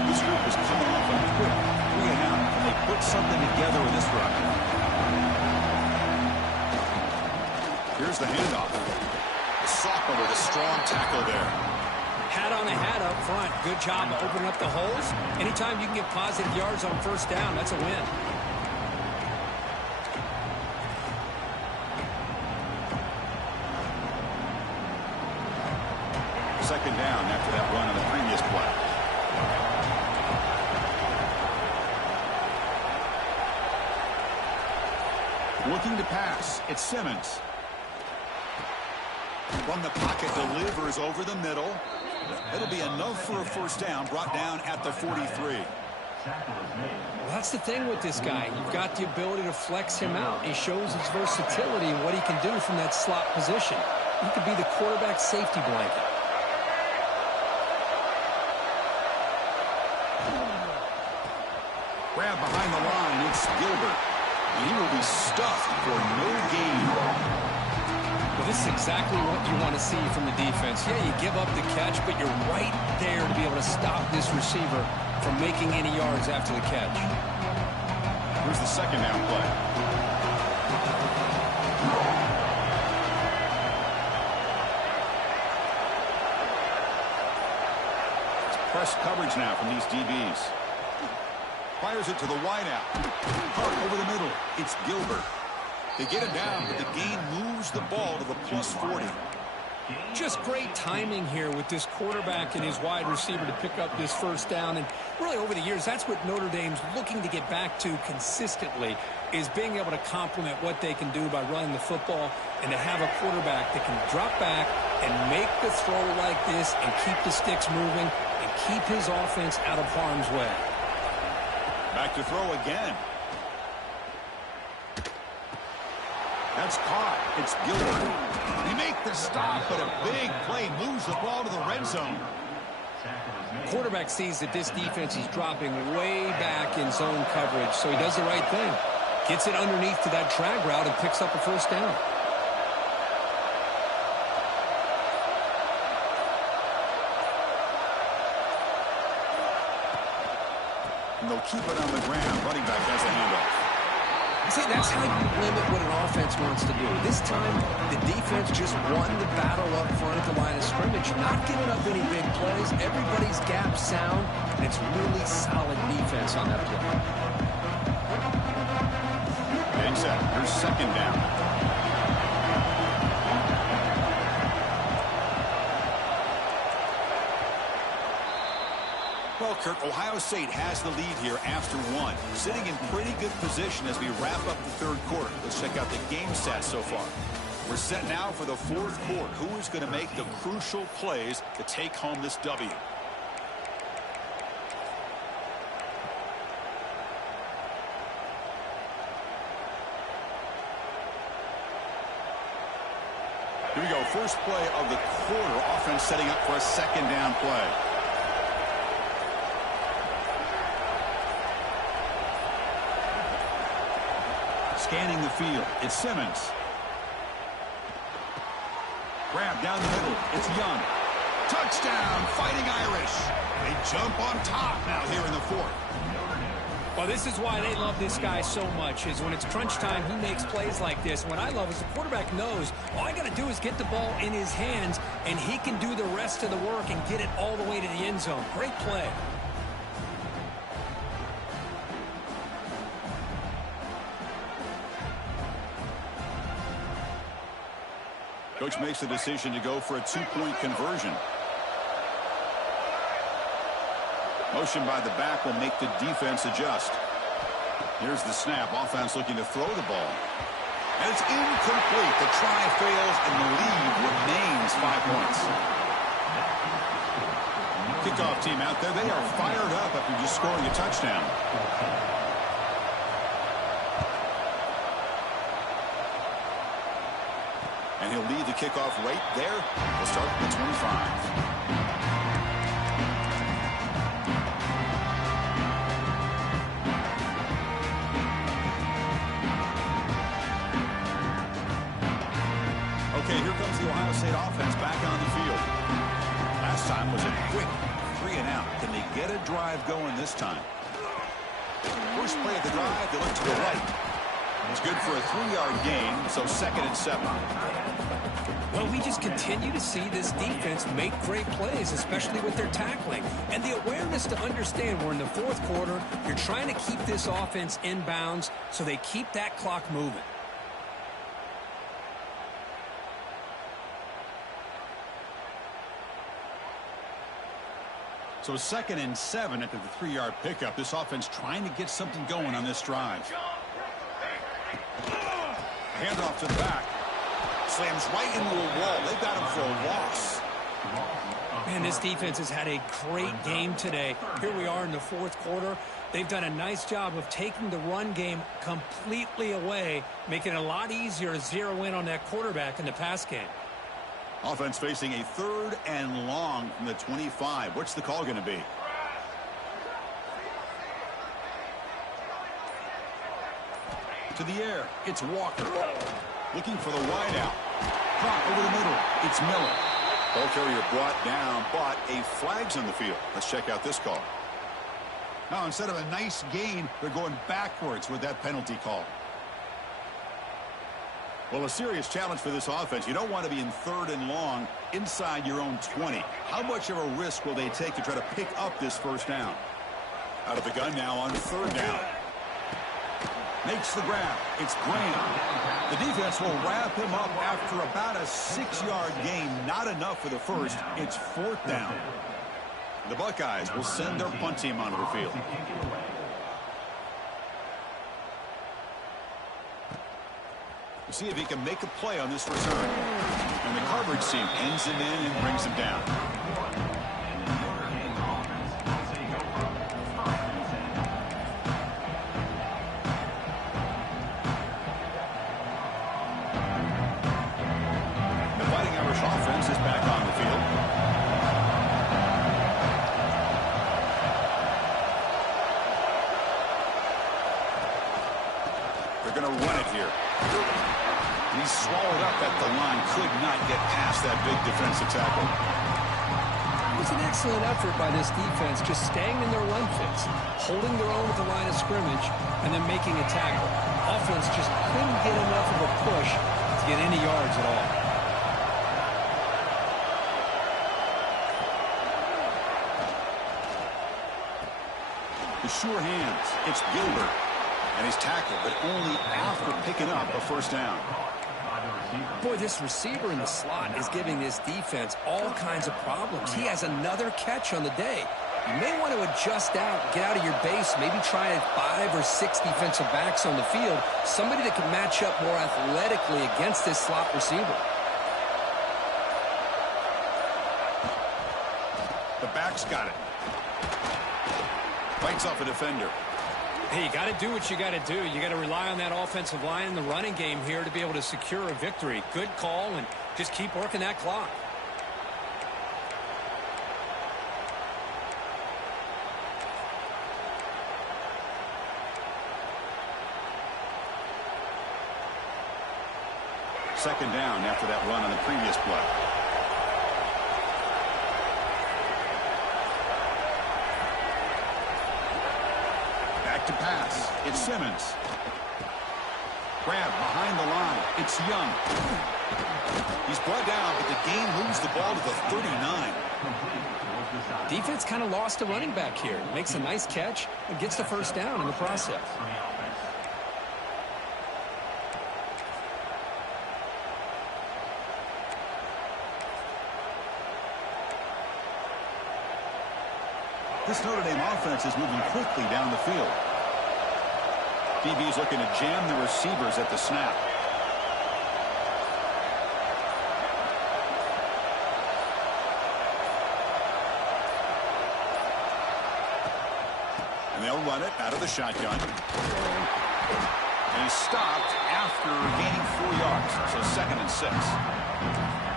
This group is coming off a quick 3 and out. Can they put something together in this run? Here's the handoff. Soccer with a strong tackle there. Hat on a hat up front. Good job of opening up the holes. Anytime you can get positive yards on 1st down, that's a win. Second down after that run on the previous play. Looking to pass. It's Simmons. From the pocket, delivers over the middle. It'll be enough for a 1st down, brought down at the 43. Well, that's the thing with this guy. You've got the ability to flex him out. He shows his versatility and what he can do from that slot position. He could be the quarterback safety blanket. Grab behind the line. It's Gilbert. And he will be stuffed for no gain. Well, this is exactly what you want to see from the defense. Yeah, you give up the catch, but you're right there to be able to stop this receiver from making any yards after the catch. Here's the 2nd down play. It's press coverage now from these DBs. Fires it to the wideout. Hart over the middle. It's Gilbert. They get him down, but the gain moves the ball to the plus 40. Just great timing here with this quarterback and his wide receiver to pick up this first down. And really over the years, that's what Notre Dame's looking to get back to consistently, is being able to complement what they can do by running the football and to have a quarterback that can drop back and make the throw like this and keep the sticks moving and keep his offense out of harm's way. Back to throw again. That's caught. It's Gilbert. They make the stop, but a big play moves the ball to the red zone. Quarterback sees that this defense is dropping way back in zone coverage, so he does the right thing. Gets it underneath to that drag route and picks up a first down. And they'll keep it on the ground. Running back has a handoff. See, that's how you limit what an offense wants to do. This time, the defense just won the battle up front at the line of scrimmage. Not giving up any big plays. Everybody's gap sound, and it's really solid defense on that play. Getting set. Here's second down. Well, Kirk, Ohio State has the lead here after one. Sitting in pretty good position as we wrap up the third quarter. Let's check out the game stats so far. We're set now for the fourth quarter. Who is going to make the crucial plays to take home this W? Here we go. First play of the quarter. Offense setting up for a second down play. Scanning the field. It's Simmons. Grab down the middle. It's Young. Touchdown, Fighting Irish. They jump on top now here in the fourth. Well, this is why they love this guy so much, is when it's crunch time, he makes plays like this. What I love is the quarterback knows all I got to do is get the ball in his hands, and he can do the rest of the work and get it all the way to the end zone. Great play. Coach makes the decision to go for a two-point conversion. Motion by the back will make the defense adjust. Here's the snap. Offense looking to throw the ball. And it's incomplete. The try fails, and the lead remains 5 points. Kickoff team out there. They are fired up after just scoring a touchdown. And he'll lead the kickoff right there. We'll start at the 25. Okay, here comes the Ohio State offense back on the field. Last time was a quick 3-and-out. Can they get a drive going this time? First play of the drive, they look to the right. It's good for a 3-yard gain, so 2nd and 7. Well, we just continue to see this defense make great plays, especially with their tackling. And the awareness to understand we're in the fourth quarter, you're trying to keep this offense in bounds so they keep that clock moving. So 2nd and 7 after the 3-yard pickup. This offense trying to get something going on this drive. Handoff to the back. Slams right into a wall. They've got him for a loss. Man, this defense has had a great game today. Here we are in the fourth quarter. They've done a nice job of taking the run game completely away, making it a lot easier to zero in on that quarterback in the pass game. Offense facing a 3rd and long from the 25. What's the call going to be? To the air. It's Walker. Looking for the wide out. Caught over the middle. It's Miller. Ball carrier brought down, but a flag's on the field. Let's check out this call. Now, instead of a nice gain, they're going backwards with that penalty call. Well, a serious challenge for this offense. You don't want to be in 3rd and long inside your own 20. How much of a risk will they take to try to pick up this first down? Out of the gun now on 3rd down. Makes the grab. It's Graham. The defense will wrap him up after about a 6-yard gain. Not enough for the first. It's 4th down. The Buckeyes will send their punt team onto the field. We'll see if he can make a play on this return. And the coverage team ends him in and brings him down. The Fighting Irish offense is back on the field. They're going to run it here. He's swallowed up at the line. Could not get past that big defensive tackle. It was an excellent effort by this defense, just staying in their run fits, holding their own at the line of scrimmage, and then making a tackle. Offense just couldn't get enough of a push to get any yards at all. The sure hands. It's Gilbert. And he's tackled, but only after picking up a first down. Boy, this receiver in the slot is giving this defense all kinds of problems. He has another catch on the day. You may want to adjust out, get out of your base, maybe try 5 or 6 defensive backs on the field, somebody that can match up more athletically against this slot receiver. The back's got it. Fights off a defender. Hey, you got to do what you got to do. You got to rely on that offensive line in the running game here to be able to secure a victory. Good call, and just keep working that clock. Second down after that run on the previous play. To pass. It's Simmons. Grab behind the line. It's Young. He's brought down, but the game moves the ball to the 39. Defense kind of lost a running back here. Makes a nice catch and gets the first down in the process. This Notre Dame offense is moving quickly down the field. DB's looking to jam the receivers at the snap. And they'll run it out of the shotgun. And he's stopped after gaining 4 yards. So 2nd and 6.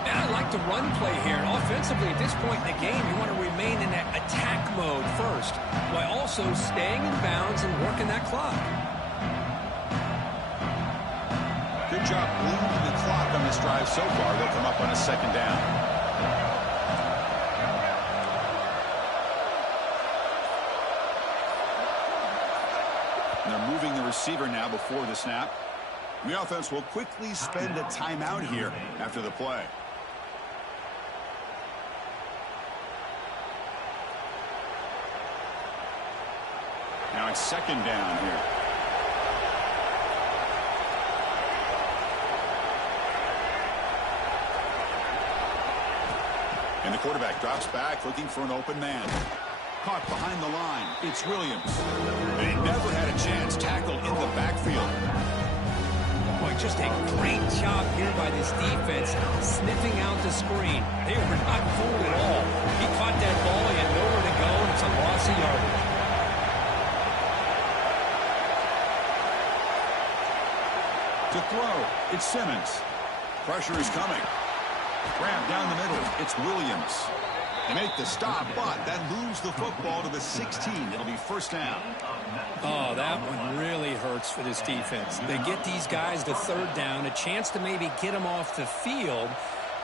And I like the run play here. And offensively, at this point in the game, you want to remain in that attack mode first, while also staying in bounds and working that clock. Good job bleeding the clock on this drive so far. They'll come up on a 2nd down. And they're moving the receiver now before the snap. The offense will quickly spend a timeout here after the play. Now it's 2nd down here. And the quarterback drops back looking for an open man. Caught behind the line. It's Williams. They never had a chance. Tackled in the backfield. Boy, just a great job here by this defense, sniffing out the screen. They were not fooled at all. He caught that ball. He had nowhere to go, and it's a loss of yardage. To throw, it's Simmons. Pressure is coming. Grab down the middle. It's Williams. They make the stop, but that moves the football to the 16. It'll be first down. Oh, that one really hurts for this defense. They get these guys to 3rd down, a chance to maybe get them off the field,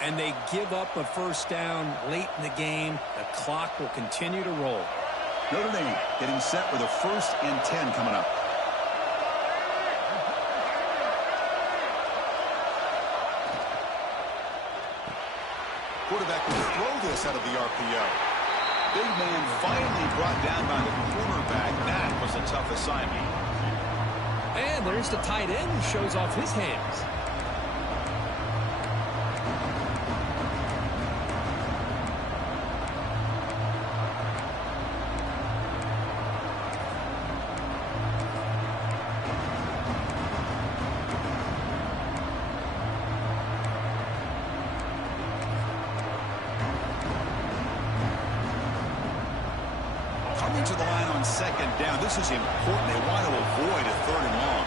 and they give up a first down late in the game. The clock will continue to roll. Notre Dame getting set with a 1st and 10 coming up. Quarterback will throw this out of the RPO. Big man finally brought down by the cornerback. That was a tough assignment. And there's the tight end who shows off his hands. Coming to the line on second down. This is important. They want to avoid a third and long.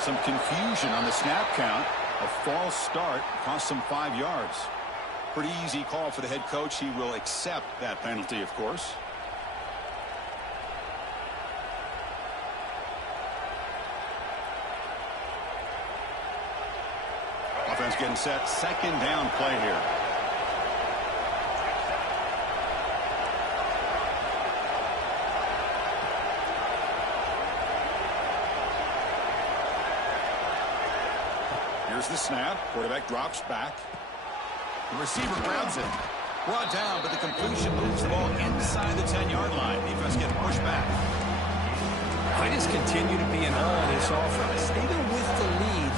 Some confusion on the snap count. A false start cost them 5 yards. Pretty easy call for the head coach. He will accept that penalty, of course. Offense getting set. Second down play here. Here's the snap. Quarterback drops back. The receiver grabs it. Brought down, but the completion moves the ball inside the 10-yard line. Defense getting pushed back. I just continue to be in awe of this offense. Even with the lead,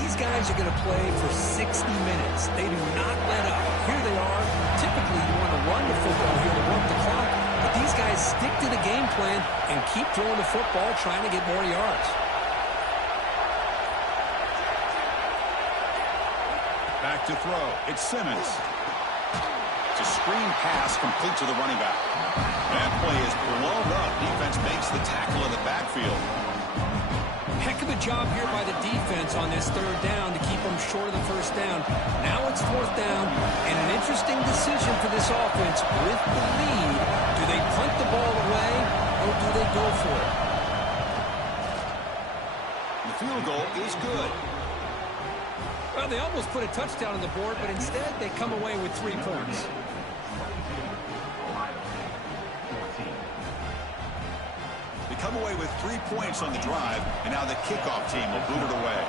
these guys are going to play for 60 minutes. They do not let up. Here they are. Typically, you want to run the football here to work the clock, but these guys stick to the game plan and keep throwing the football, trying to get more yards. Back to throw. It's Simmons. It's a screen pass complete to the running back. That play is blown up. Defense makes the tackle in the backfield. Heck of a job here by the defense on this third down to keep them short of the first down. Now it's fourth down, and an interesting decision for this offense. With the lead, do they punt the ball away, or do they go for it? The field goal is good. Well, they almost put a touchdown on the board, but instead they come away with 3 points. They come away with 3 points on the drive, and now the kickoff team will boot it away.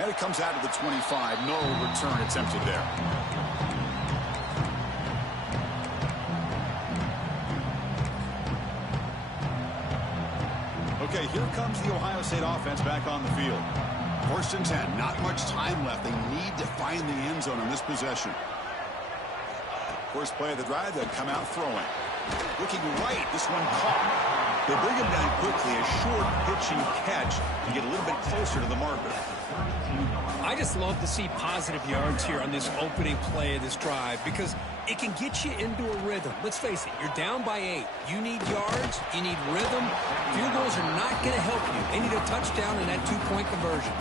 And it comes out of the 25. No return attempted there. Okay, here comes the Ohio State offense back on the field. 1st and 10. Not much time left. They need to find the end zone on this possession. First play of the drive, they'll come out throwing. Looking right, this one caught. They bring him down quickly, a short pitching catch to get a little bit closer to the marker. I just love to see positive yards here on this opening play of this drive because it can get you into a rhythm. Let's face it, you're down by 8. You need yards, you need rhythm. Field goals are not going to help you. They need a touchdown and that 2-point conversion.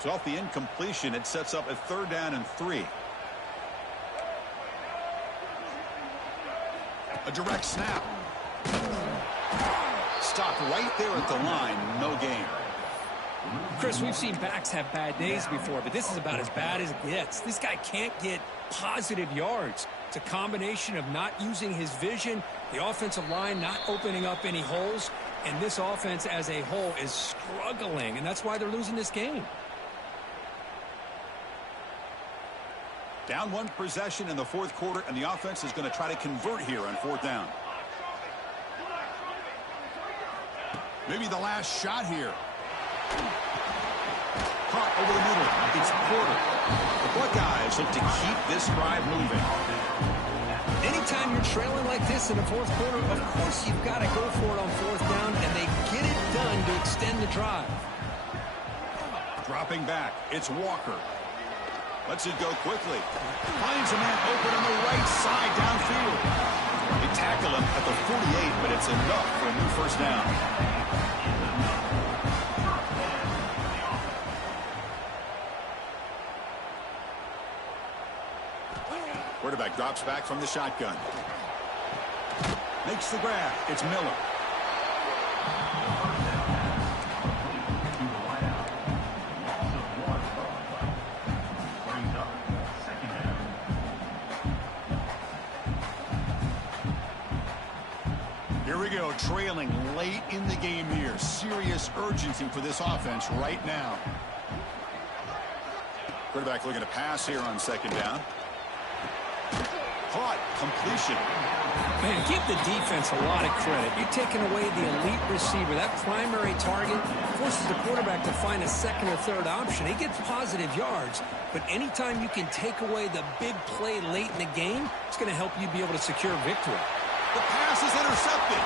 So off the incompletion, it sets up a 3rd down and 3. A direct snap. Stopped right there at the line. No gain. Chris, we've seen backs have bad days before, but this is about as bad as it gets. This guy can't get positive yards. It's a combination of not using his vision, the offensive line not opening up any holes, and this offense as a whole is struggling, and that's why they're losing this game. Down 1 possession in the 4th quarter, and the offense is going to try to convert here on 4th down. Maybe the last shot here. Caught over the middle. It's Porter. The Buckeyes look to keep this drive moving. Anytime you're trailing like this in the 4th quarter, of course you've got to go for it on 4th down, and they get it done to extend the drive. Dropping back, it's Walker. Lets it go quickly. Finds a man open on the right side downfield. They tackle him at the 48, but it's enough for a new 1st down. Quarterback drops back from the shotgun. Makes the grab. It's Miller. we go, trailing late in the game here. Serious urgency for this offense right now. Quarterback looking to pass here on second down. Caught. Completion. Man, give the defense a lot of credit. You're taking away the elite receiver. That primary target forces the quarterback to find a second or third option. He gets positive yards, but anytime you can take away the big play late in the game, it's going to help you be able to secure victory. The pass is intercepted.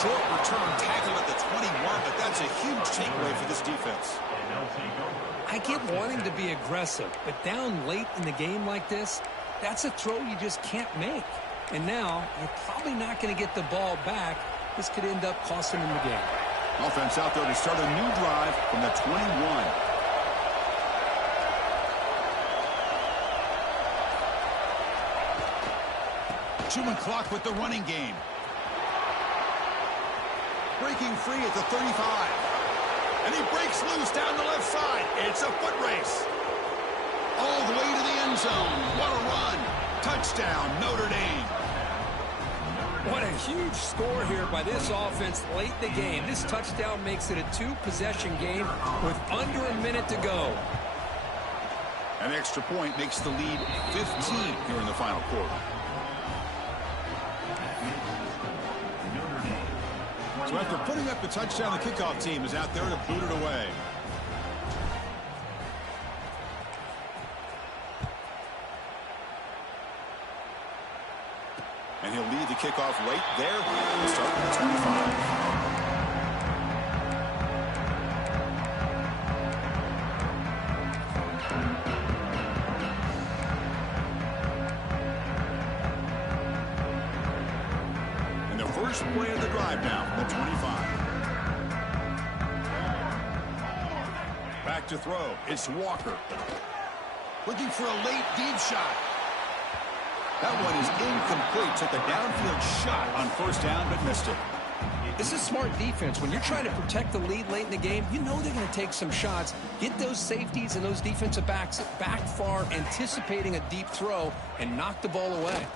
Short return tackled at the 21, but that's a huge takeaway for this defense. I get wanting to be aggressive, but down late in the game like this, that's a throw you just can't make. And now, you're probably not going to get the ball back. This could end up costing them the game. Offense out there to start a new drive from the 21. Chewing clock with the running game. Breaking free at the 35. And he breaks loose down the left side. It's a foot race. All the way to the end zone. What a run. Touchdown, Notre Dame. What a huge score here by this offense late in the game. This touchdown makes it a two-possession game with under a minute to go. An extra point makes the lead 15 here in the final quarter. So after putting up the touchdown, the kickoff team is out there to boot it away. And he'll lead the kickoff right there. We'll start with the 25. First play of the drive now from the 25. Back to throw. It's Walker. Looking for a late deep shot. That one is incomplete. Took a downfield shot on first down, but missed it. This is smart defense. When you're trying to protect the lead late in the game, you know they're going to take some shots. Get those safeties and those defensive backs back far, anticipating a deep throw, and knock the ball away.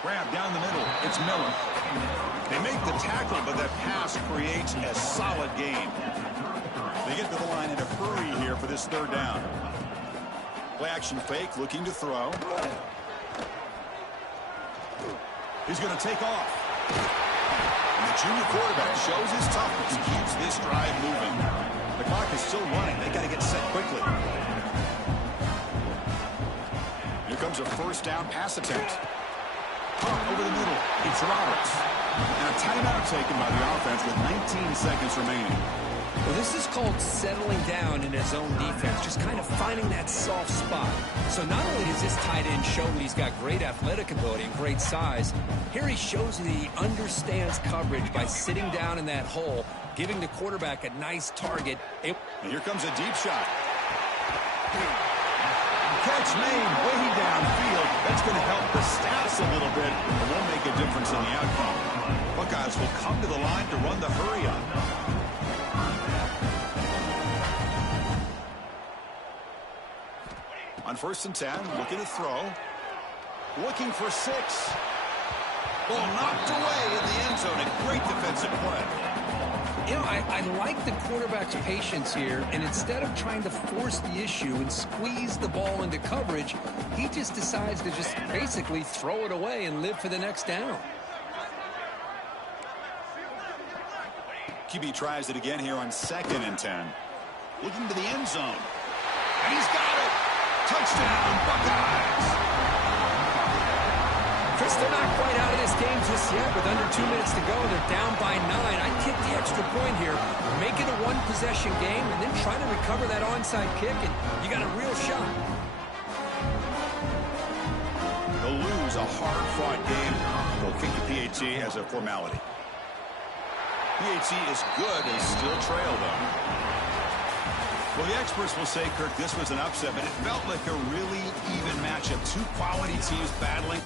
Grab down the middle. It's Miller. They make the tackle, but that pass creates a solid game. They get to the line in a hurry here for this third down. Play action fake, looking to throw. He's going to take off. And the junior quarterback shows his toughness, keeps this drive moving. The clock is still running. They got to get set quickly. Here comes a first down pass attempt. Over the middle, it's Roberts. And a timeout taken by the offense with 19 seconds remaining. Well, this is called settling down in his own defense, just kind of finding that soft spot. So not only does this tight end show that he's got great athletic ability and great size, here he shows that he understands coverage by sitting down in that hole, giving the quarterback a nice target. And here comes a deep shot. Catch made way downfield. That's going to help the stats a little bit, but won't make a difference in the outcome. Buckeyes will come to the line to run the hurry up. On 1st and 10, looking to throw. Looking for 6. Ball knocked away in the end zone. A great defensive play. You know, I like the quarterback's patience here, and instead of trying to force the issue and squeeze the ball into coverage, he just decides to just basically throw it away and live for the next down. QB tries it again here on 2nd and 10. Looking to the end zone. And he's got it. Touchdown, Buckeyes. Chris, they're not quite out of this game just yet. With under 2 minutes to go, they're down by 9. I'd kick the extra point here. Make it a one-possession game, and then try to recover that onside kick, and you got a real shot. They'll lose a hard-fought game. They'll kick the PAT as a formality. PAT is good. They still trail, though. Well, the experts will say, Kirk, this was an upset, but it felt like a really even matchup. Two quality teams battling.